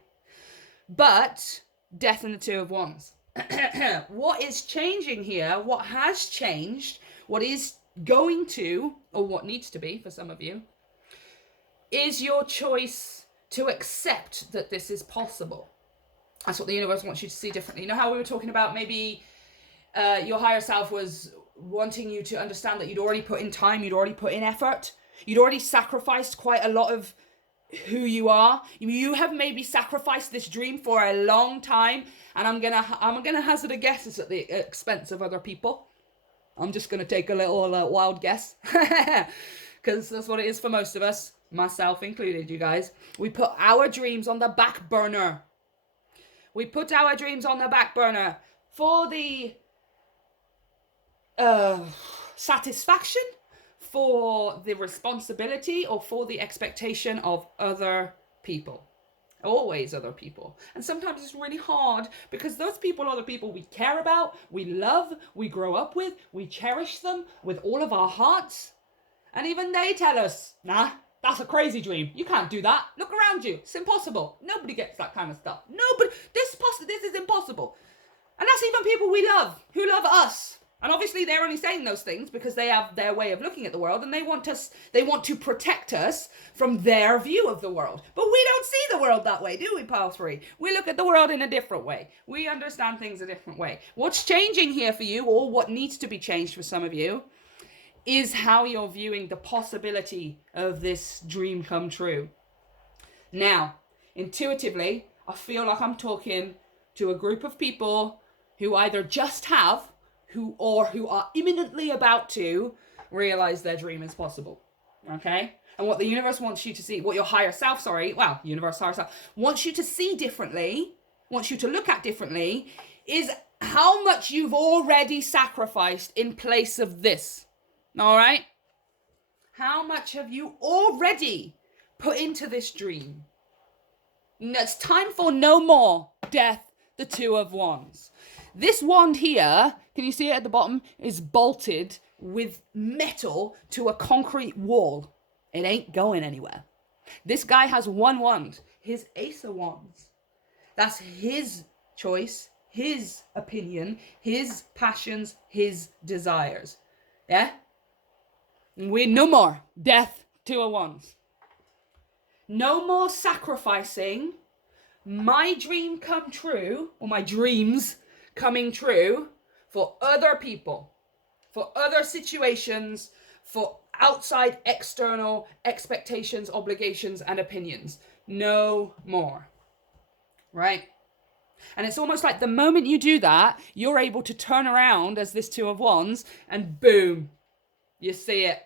But Death and the 2 of Wands. What is changing here, what has changed, what is going to, or what needs to be for some of you, is your choice to accept that this is possible. That's what the universe wants you to see differently. You know how we were talking about maybe your higher self was wanting you to understand that you'd already put in time, you'd already put in effort, you'd already sacrificed quite a lot of who you are. You have maybe sacrificed this dream for a long time, and I'm gonna hazard a guess it's at the expense of other people. I'm just gonna take a little wild guess, because that's what it is for most of us, myself included, you guys. We put our dreams on the back burner. We put our dreams on the back burner for the satisfaction, for the responsibility, or for the expectation of other people. Always other people. And sometimes it's really hard, because those people are the people we care about, we love, we grow up with, we cherish them with all of our hearts. And even they tell us, nah, that's a crazy dream. You can't do that. Look around you. It's impossible. Nobody gets that kind of stuff. Nobody. This is impossible. And that's even people we love, who love us. And obviously they're only saying those things because they have their way of looking at the world, and they want to protect us from their view of the world. But we don't see the world that way, do we, Pile 3? We look at the world in a different way. We understand things a different way. What's changing here for you, or what needs to be changed for some of you, is how you're viewing the possibility of this dream come true. Now, intuitively, I feel like I'm talking to a group of people who either just have, who are imminently about to realize their dream is possible. Okay? And what the universe wants you to see, what your higher self, universe, higher self, wants you to see differently, wants you to look at differently, is how much you've already sacrificed in place of this. All right? How much have you already put into this dream? And it's time for no more death, the Two of Wands. This wand here, can you see it at the bottom, is bolted with metal to a concrete wall. It ain't going anywhere. This guy has one wand, his Ace of Wands. That's his choice, his opinion, his passions, his desires. Yeah? We no more death, Two of Wands. No more sacrificing my dream come true, or my dreams coming true, for other people, for other situations, for outside external expectations, obligations, and opinions. No more. Right? And it's almost like the moment you do that, you're able to turn around as this Two of Wands, and boom, you see it.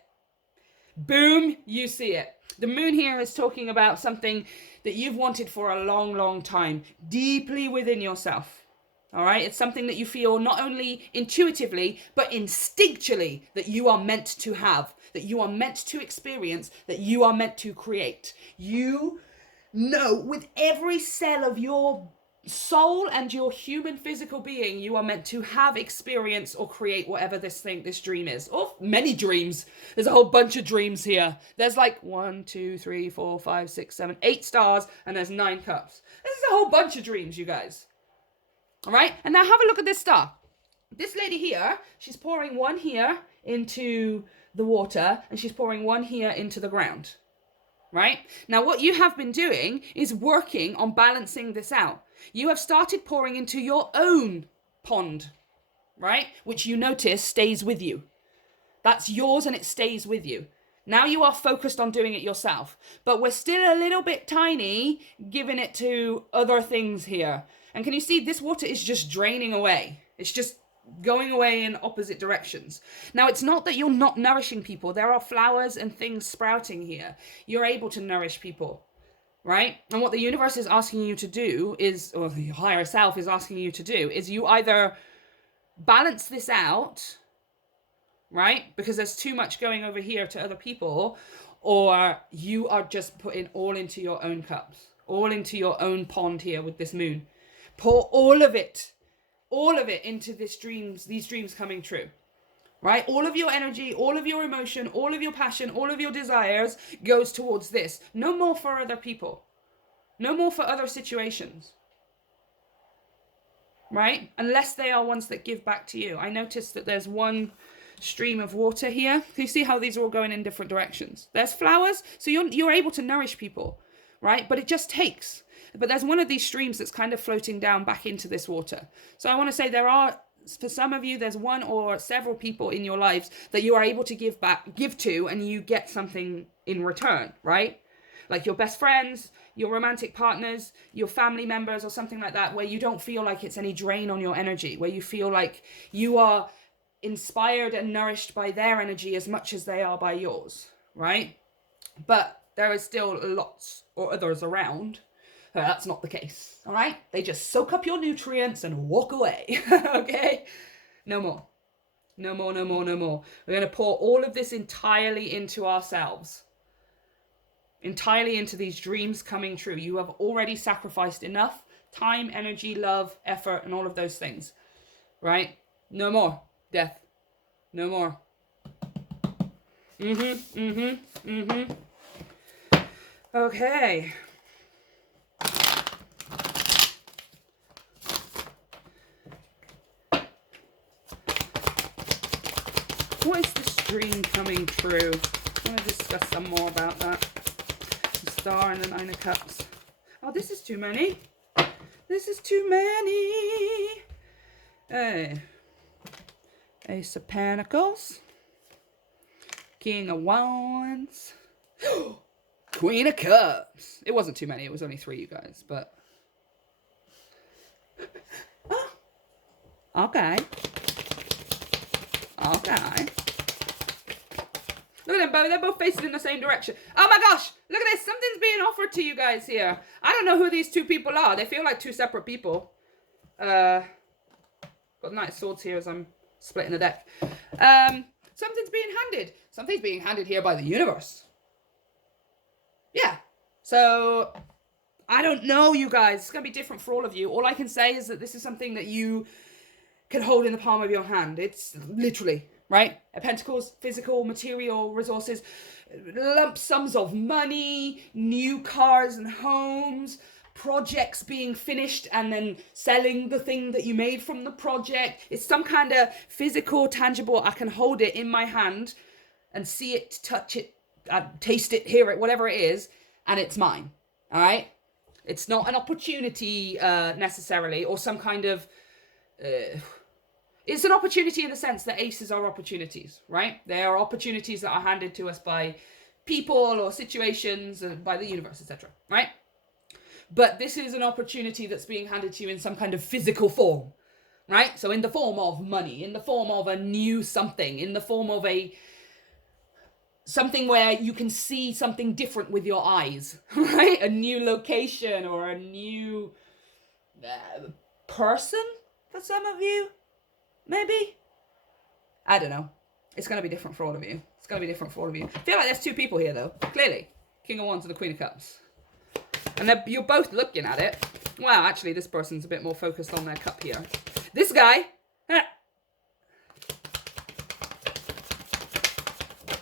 Boom, you see it. The moon here is talking about something that you've wanted for a long, long time, deeply within yourself. All right? It's something that you feel not only intuitively, but instinctually that you are meant to have, that you are meant to experience, that you are meant to create. You know with every cell of your soul and your human physical being, you are meant to have, experience, or create whatever this dream is. Or many dreams. There's a whole bunch of dreams here. There's like 1, 2, 3, 4, 5, 6, 7, 8 stars, and there's 9 cups. This is a whole bunch of dreams, you guys. All right? And now have a look at this star. This lady here, she's pouring one here into the water, and she's pouring one here into the ground. Right? Now, what you have been doing is working on balancing this out. You have started pouring into your own pond, right? Which you notice stays with you. That's yours and it stays with you. Now you are focused on doing it yourself. But we're still a little bit tiny giving it to other things here. And can you see this water is just draining away? It's just going away in opposite directions. Now, it's not that you're not nourishing people. There are flowers and things sprouting here. You're able to nourish people, right? And what the universe is asking you to do is, or the higher self is asking you to do, is you either balance this out, right? Because there's too much going over here to other people, or you are just putting all into your own cups, all into your own pond here with this moon. Pour all of it into these dreams coming true, right? All of your energy, all of your emotion, all of your passion, all of your desires goes towards this. No more for other people. No more for other situations, right? Unless they are ones that give back to you. I noticed that there's one stream of water here. You see how these are all going in different directions. There's flowers, so you're able to nourish people, right? But it just takes. But there's one of these streams that's kind of floating down back into this water. So I want to say there are for some of you, there's one or several people in your lives that you are able to give to, and you get something in return, right? Like your best friends, your romantic partners, your family members, or something like that, where you don't feel like it's any drain on your energy, where you feel like you are inspired and nourished by their energy as much as they are by yours, right? But there is still lots or others around. That's not the case, all right? They just soak up your nutrients and walk away, okay? No more. No more, no more, no more. We're going to pour all of this entirely into ourselves. Entirely into these dreams coming true. You have already sacrificed enough time, energy, love, effort, and all of those things, right? No more death. No more. Okay. What is this dream coming true? I want to discuss some more about that. The Star and the Nine of Cups. Oh, this is too many. This is too many. Hey. Ace of Pentacles. King of Wands. Queen of Cups. It wasn't too many. It was only 3, you guys. But. Oh. Okay. Okay. Look at them both. They're both facing in the same direction. Oh my gosh. Look at this. Something's being offered to you guys here. I don't know who these 2 people are. They feel like 2 separate people. Got the Knight of Swords here as I'm splitting the deck. Something's being handed. Something's being handed here by the universe. Yeah. So, I don't know, you guys. It's going to be different for all of you. All I can say is that this is something that you can hold in the palm of your hand. It's literally, right? Pentacles, physical, material resources, lump sums of money, new cars and homes, projects being finished and then selling the thing that you made from the project. It's some kind of physical, tangible, I can hold it in my hand and see it, touch it, taste it, hear it, whatever it is, and it's mine, all right? It's not an opportunity necessarily, or some kind of... it's an opportunity in the sense that aces are opportunities, right? They are opportunities that are handed to us by people or situations, by the universe, etc., right? But this is an opportunity that's being handed to you in some kind of physical form, right? So in the form of money, in the form of a new something, in the form of something where you can see something different with your eyes, right? A new location or a new person for some of you, maybe? I don't know. It's going to be different for all of you. It's going to be different for all of you. I feel like there's 2 people here, though. Clearly. King of Wands and the Queen of Cups. And you're both looking at it. Wow, actually, this person's a bit more focused on their cup here. This guy...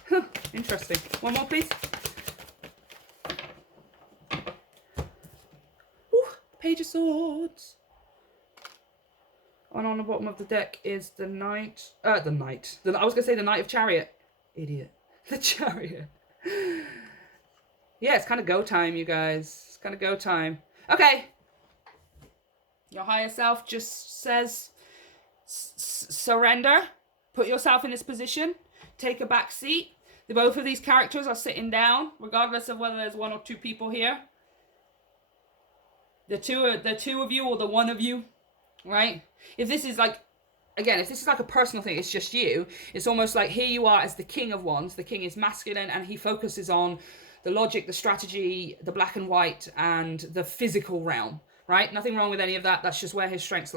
Huh, interesting. One more, please. Ooh, Page of Swords. And on the bottom of the deck is the Knight... I was going to say the Knight of Chariot. Idiot. The Chariot. Yeah, it's kind of go time, you guys. It's kind of go time. Okay. Your higher self just says, surrender. Put yourself in this position. Take a back seat. Both of these characters are sitting down, regardless of whether there's 1 or 2 people here. The two of you or the one of you, right? If this is like, again, if this is like a personal thing, it's just you. It's almost like here you are as the King of Wands. The King is masculine and he focuses on the logic, the strategy, the black and white, and the physical realm, right? Nothing wrong with any of that. That's just where his strengths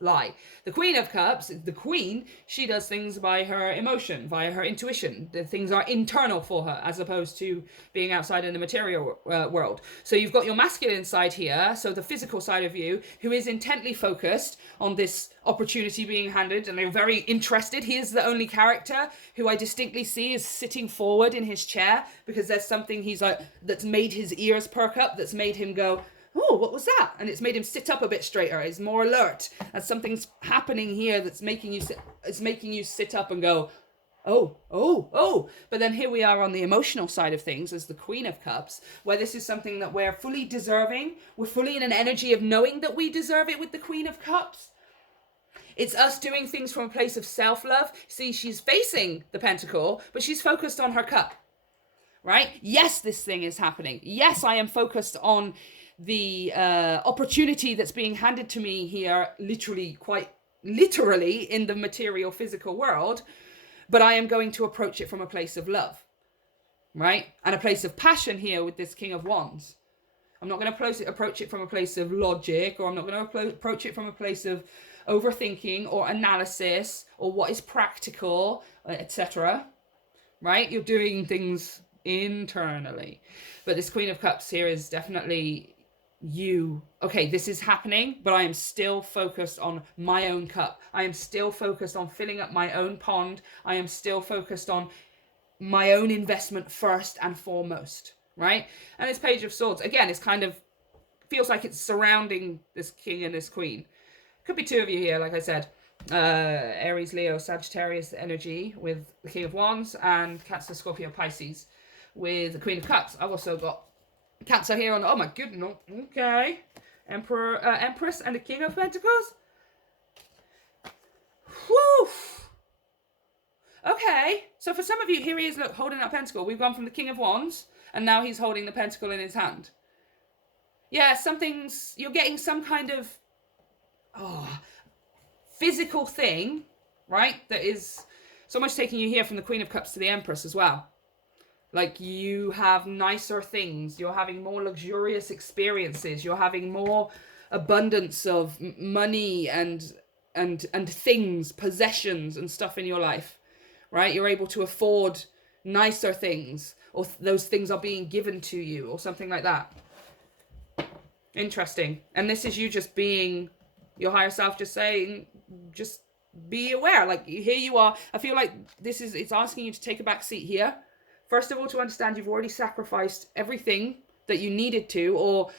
lie. The Queen of Cups, the Queen, she does things by her emotion, via her intuition. The things are internal for her, as opposed to being outside in the material world. So you've got your masculine side here, so the physical side of you, who is intently focused on this opportunity being handed, and they're very interested. He is the only character who I distinctly see is sitting forward in his chair, because there's something he's like, that's made his ears perk up, that's made him go, oh, what was that? And it's made him sit up a bit straighter. He's more alert. And something's happening here that's making you sit up and go, oh. But then here we are on the emotional side of things as the Queen of Cups, where this is something that we're fully deserving. We're fully in an energy of knowing that we deserve it with the Queen of Cups. It's us doing things from a place of self-love. See, she's facing the pentacle, but she's focused on her cup, right? Yes, this thing is happening. Yes, I am focused on the opportunity that's being handed to me here, literally, quite literally, in the material, physical world, but I am going to approach it from a place of love, right? And a place of passion here with this King of Wands. I'm not going to approach it from a place of logic, or I'm not going to approach it from a place of overthinking or analysis or what is practical, etc. Right? You're doing things internally. But this Queen of Cups here is definitely you. Okay, this is happening, but I am still focused on my own cup. I am still focused on filling up my own pond. I am still focused on my own investment first and foremost. Right? And this Page of Swords, again, it's kind of feels like it's surrounding this king and this queen. Could be two of you here, like I said. Aries, Leo, Sagittarius energy with the King of Wands, and Cancer, Scorpio, Pisces with the Queen of Cups. I've also got Cancer here on, oh my goodness, okay. Empress and the King of Pentacles. Whew. Okay, so for some of you, here he is, look, holding that pentacle. We've gone from the King of Wands, and now he's holding the pentacle in his hand. Yeah, you're getting some kind of physical thing, right? That is so much taking you here from the Queen of Cups to the Empress as well. Like, you have nicer things. You're having more luxurious experiences. You're having more abundance of money and things, possessions and stuff in your life, right? You're able to afford nicer things, or those things are being given to you, or something like that. Interesting. And this is you just being your higher self, just saying, just be aware. Like, here you are. I feel like it's asking you to take a back seat here. First of all, to understand you've already sacrificed everything that you needed to, or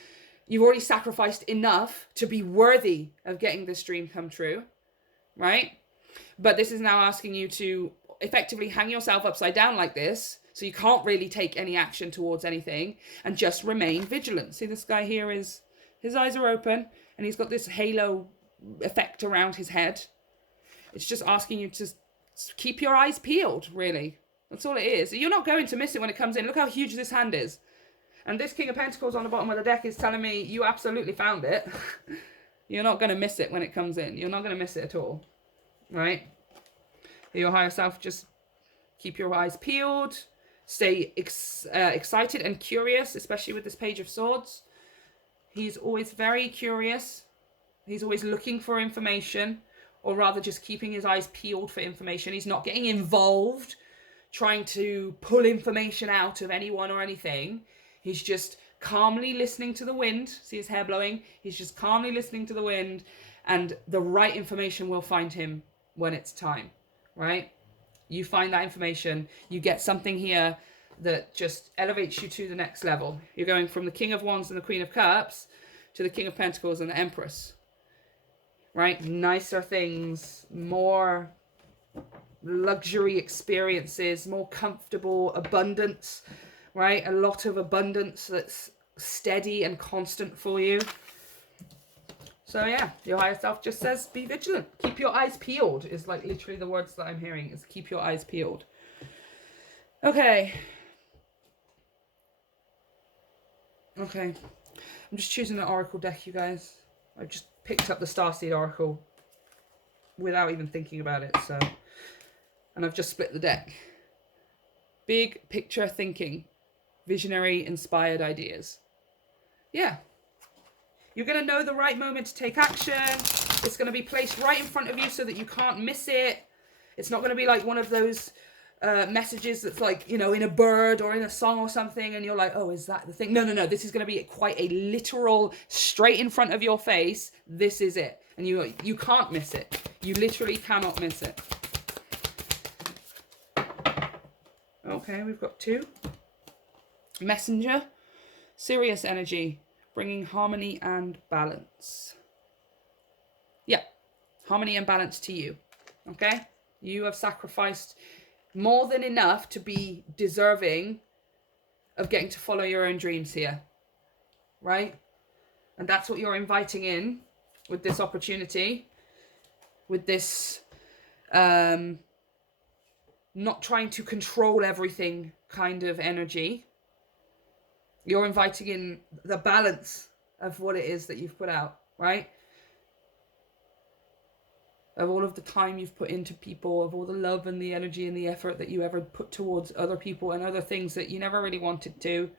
you've already sacrificed enough to be worthy of getting this dream come true, right? But this is now asking you to effectively hang yourself upside down like this, so you can't really take any action towards anything, and just remain vigilant. See, this guy here his eyes are open, and he's got this halo effect around his head. It's just asking you to keep your eyes peeled, really. That's all it is. You're not going to miss it when it comes in. Look how huge this hand is. And this King of Pentacles on the bottom of the deck is telling me you absolutely found it. You're not going to miss it when it comes in. You're not going to miss it at all. Right? Your higher self, just keep your eyes peeled. Stay excited and curious, especially with this Page of Swords. He's always very curious. He's always looking for information, or rather just keeping his eyes peeled for information. He's not getting involved, trying to pull information out of anyone or anything. He's just calmly listening to the wind. See his hair blowing? He's just calmly listening to the wind, and the right information will find him when it's time, right? You find that information, you get something here that just elevates you to the next level. You're going from the King of Wands and the Queen of Cups to the King of Pentacles and the Empress, right? Nicer things, more luxury experiences, more comfortable abundance, right? A lot of abundance that's steady and constant for you. So yeah, your higher self just says, be vigilant. Keep your eyes peeled is like literally the words that I'm hearing, is keep your eyes peeled. Okay. I'm just choosing an oracle deck, you guys. I just picked up the Starseed Oracle without even thinking about it, so. And I've just split the deck. Big picture thinking. Visionary, inspired ideas. Yeah. You're going to know the right moment to take action. It's going to be placed right in front of you so that you can't miss it. It's not going to be like one of those messages that's like, you know, in a bird or in a song or something, and you're like, oh, is that the thing? No. This is going to be quite a literal, straight in front of your face. This is it. And you can't miss it. You literally cannot miss it. Okay, we've got 2. Messenger. Serious energy. Bringing harmony and balance. Yeah. Harmony and balance to you. Okay? You have sacrificed more than enough to be deserving of getting to follow your own dreams here. Right? And that's what you're inviting in with this opportunity. with this not trying to control everything kind of energy. You're inviting in the balance of what it is that you've put out, right? Of all of the time you've put into people, of all the love and the energy and the effort that you ever put towards other people and other things that you never really wanted to,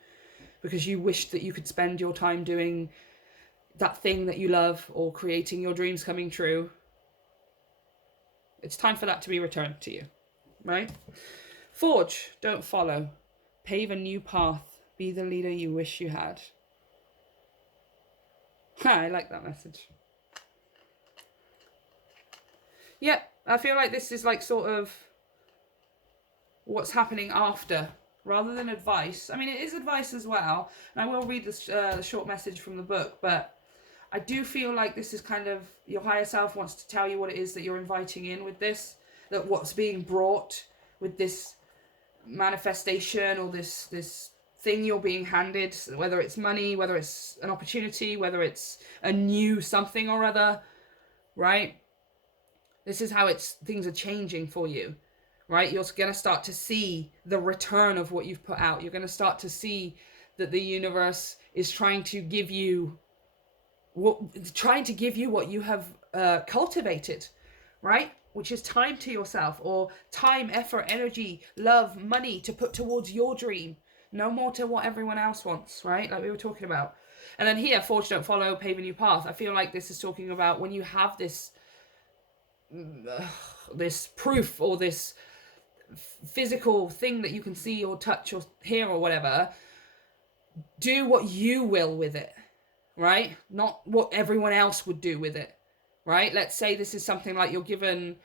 because you wished that you could spend your time doing that thing that you love or creating your dreams coming true. It's time for that to be returned to you, right? Forge, don't follow. Pave a new path. Be the leader you wish you had. I like that message. Yeah, I feel like this is like sort of what's happening after, rather than advice. I mean, it is advice as well, and I will read this the short message from the book, but I do feel like this is kind of your higher self wants to tell you what it is that you're inviting in with this, that what's being brought with this manifestation or this thing you're being handed, whether it's money, whether it's an opportunity, whether it's a new something or other, right? This is how things are changing for you, right? You're going to start to see the return of what you've put out. You're going to start to see that the universe is trying to give you what you have cultivated, right? Which is time to yourself, or time, effort, energy, love, money to put towards your dream. No more to what everyone else wants, right? Like we were talking about. And then here, forge, don't follow, pave a new path. I feel like this is talking about when you have this proof or this physical thing that you can see or touch or hear or whatever, do what you will with it, right? Not what everyone else would do with it, right? Let's say this is something like you're given,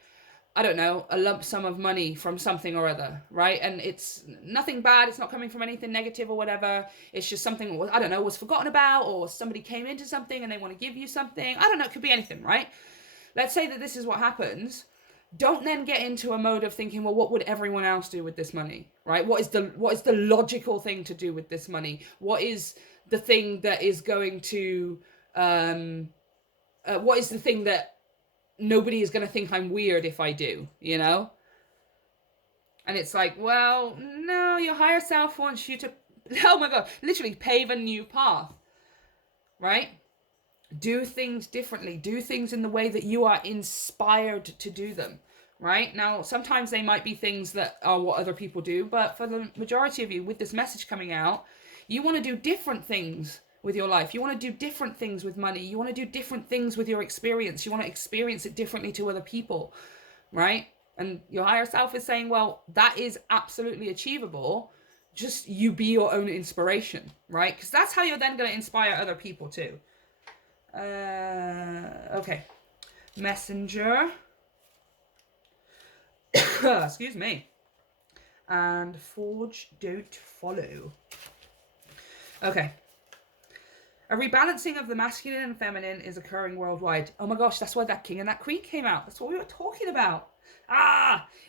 I don't know, a lump sum of money from something or other, right? And it's nothing bad. It's not coming from anything negative or whatever. It's just something, I don't know, was forgotten about, or somebody came into something and they want to give you something. I don't know. It could be anything, right? Let's say that this is what happens. Don't then get into a mode of thinking, well, what would everyone else do with this money, right? What is the logical thing to do with this money? What is the thing that is going to, what is the thing that nobody is going to think I'm weird if I do, you know? And it's like, well, no, your higher self wants you to, oh my God, literally pave a new path, right? Do things differently. Do things in the way that you are inspired to do them, right? Now, sometimes they might be things that are what other people do, but for the majority of you, with this message coming out, you want to do different things with your life. You want to do different things with money. You want to do different things with your experience. You want to experience it differently to other people, right? And your higher self is saying, well, that is absolutely achievable. Just you be your own inspiration, right? Because that's how you're then going to inspire other people too. Okay. Messenger. Excuse me. And forge, don't follow. Okay. A rebalancing of the masculine and feminine is occurring worldwide. Oh my gosh, that's why that king and that queen came out. That's what we were talking about.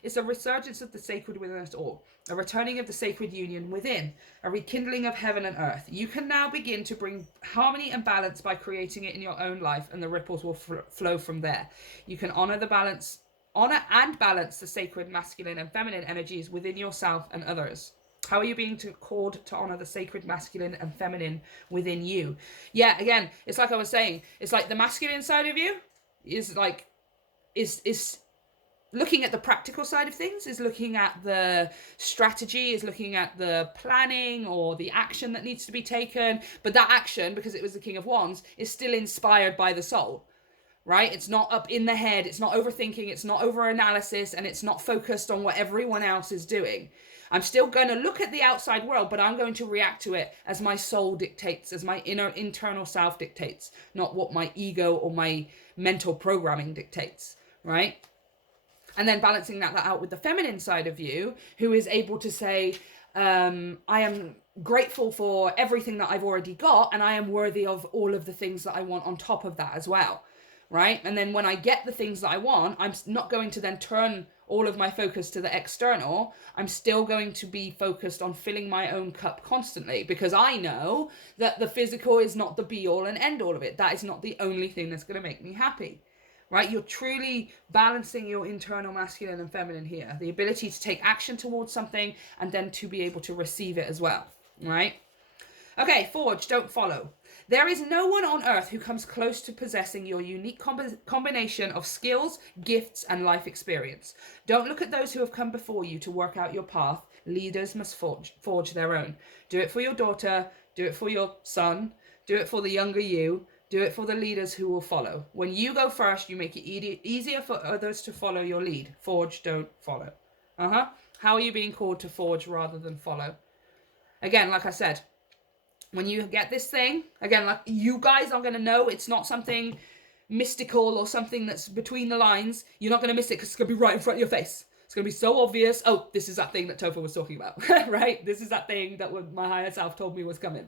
It's a resurgence of the sacred within us all. A returning of the sacred union within. A rekindling of heaven and earth. You can now begin to bring harmony and balance by creating it in your own life, and the ripples will flow from there. You can honor and balance the sacred masculine and feminine energies within yourself and others. How are you being called to honor the sacred masculine and feminine within you? Yeah, again, it's like I was saying, it's like the masculine side of you is like, is looking at the practical side of things, is looking at the strategy, is looking at the planning or the action that needs to be taken. But that action, because it was the King of Wands, is still inspired by the soul, right? It's not up in the head. It's not overthinking. It's not over analysis, and it's not focused on what everyone else is doing. I'm still going to look at the outside world, but I'm going to react to it as my soul dictates, as my internal self dictates, not what my ego or my mental programming dictates, right? And then balancing that out with the feminine side of you, who is able to say, I am grateful for everything that I've already got, and I am worthy of all of the things that I want on top of that as well, right? And then when I get the things that I want, I'm not going to then turn all of my focus to the external. I'm still going to be focused on filling my own cup constantly, because I know that the physical is not the be all and end all of it. That is not the only thing that's going to make me happy, right? You're truly balancing your internal masculine and feminine here. The ability to take action towards something and then to be able to receive it as well, right? Okay, Forge, don't follow. There is no one on earth who comes close to possessing your unique combination of skills, gifts, and life experience. Don't look at those who have come before you to work out your path. Leaders must forge their own. Do it for your daughter. Do it for your son. Do it for the younger you. Do it for the leaders who will follow. When you go first, you make it easier for others to follow your lead. Forge, don't follow. How are you being called to forge rather than follow? Again, like I said, when you get this thing, again, like you guys are going to know it's not something mystical or something that's between the lines. You're not going to miss it because it's going to be right in front of your face. It's going to be so obvious. Oh, this is that thing that Topher was talking about, right? This is that thing that my higher self told me was coming.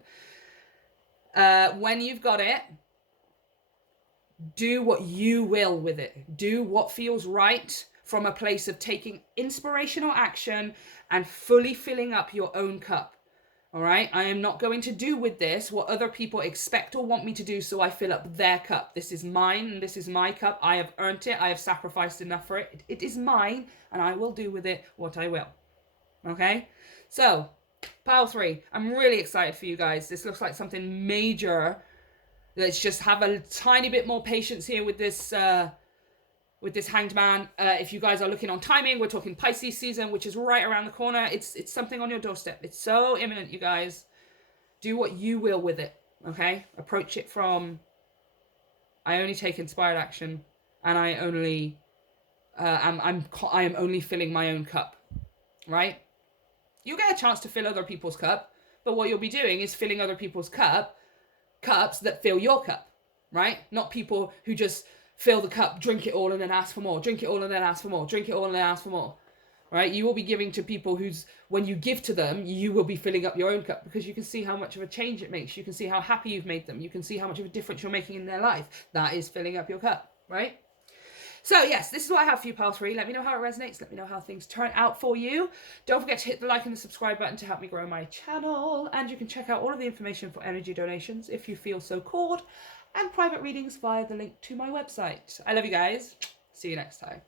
When you've got it, do what you will with it. Do what feels right from a place of taking inspirational action and fully filling up your own cup. All right, I am not going to do with this what other people expect or want me to do so I fill up their cup. This is mine and this is my cup. I have earned it. I have sacrificed enough for it. It is mine and I will do with it what I will. Okay, so pile 3. I'm really excited for you guys. This looks like something major. Let's just have a tiny bit more patience here with this Hanged Man. If you guys are looking on timing, we're talking Pisces season, which is right around the corner. It's something on your doorstep. It's so imminent, you guys. Do what you will with it, okay? Approach it from, I only take inspired action, and I only, I am only filling my own cup, right? You get a chance to fill other people's cup, but what you'll be doing is filling other people's cups that fill your cup, right? Not people who just fill the cup, drink it all, and then ask for more. Drink it all and then ask for more. Drink it all and then ask for more. Right? You will be giving to people who's, when you give to them, you will be filling up your own cup because you can see how much of a change it makes. You can see how happy you've made them. You can see how much of a difference you're making in their life. That is filling up your cup, right? So yes, this is what I have for you, pile 3. Let me know how it resonates. Let me know how things turn out for you. Don't forget to hit the like and the subscribe button to help me grow my channel. And you can check out all of the information for energy donations if you feel so called, and private readings via the link to my website. I love you guys. See you next time.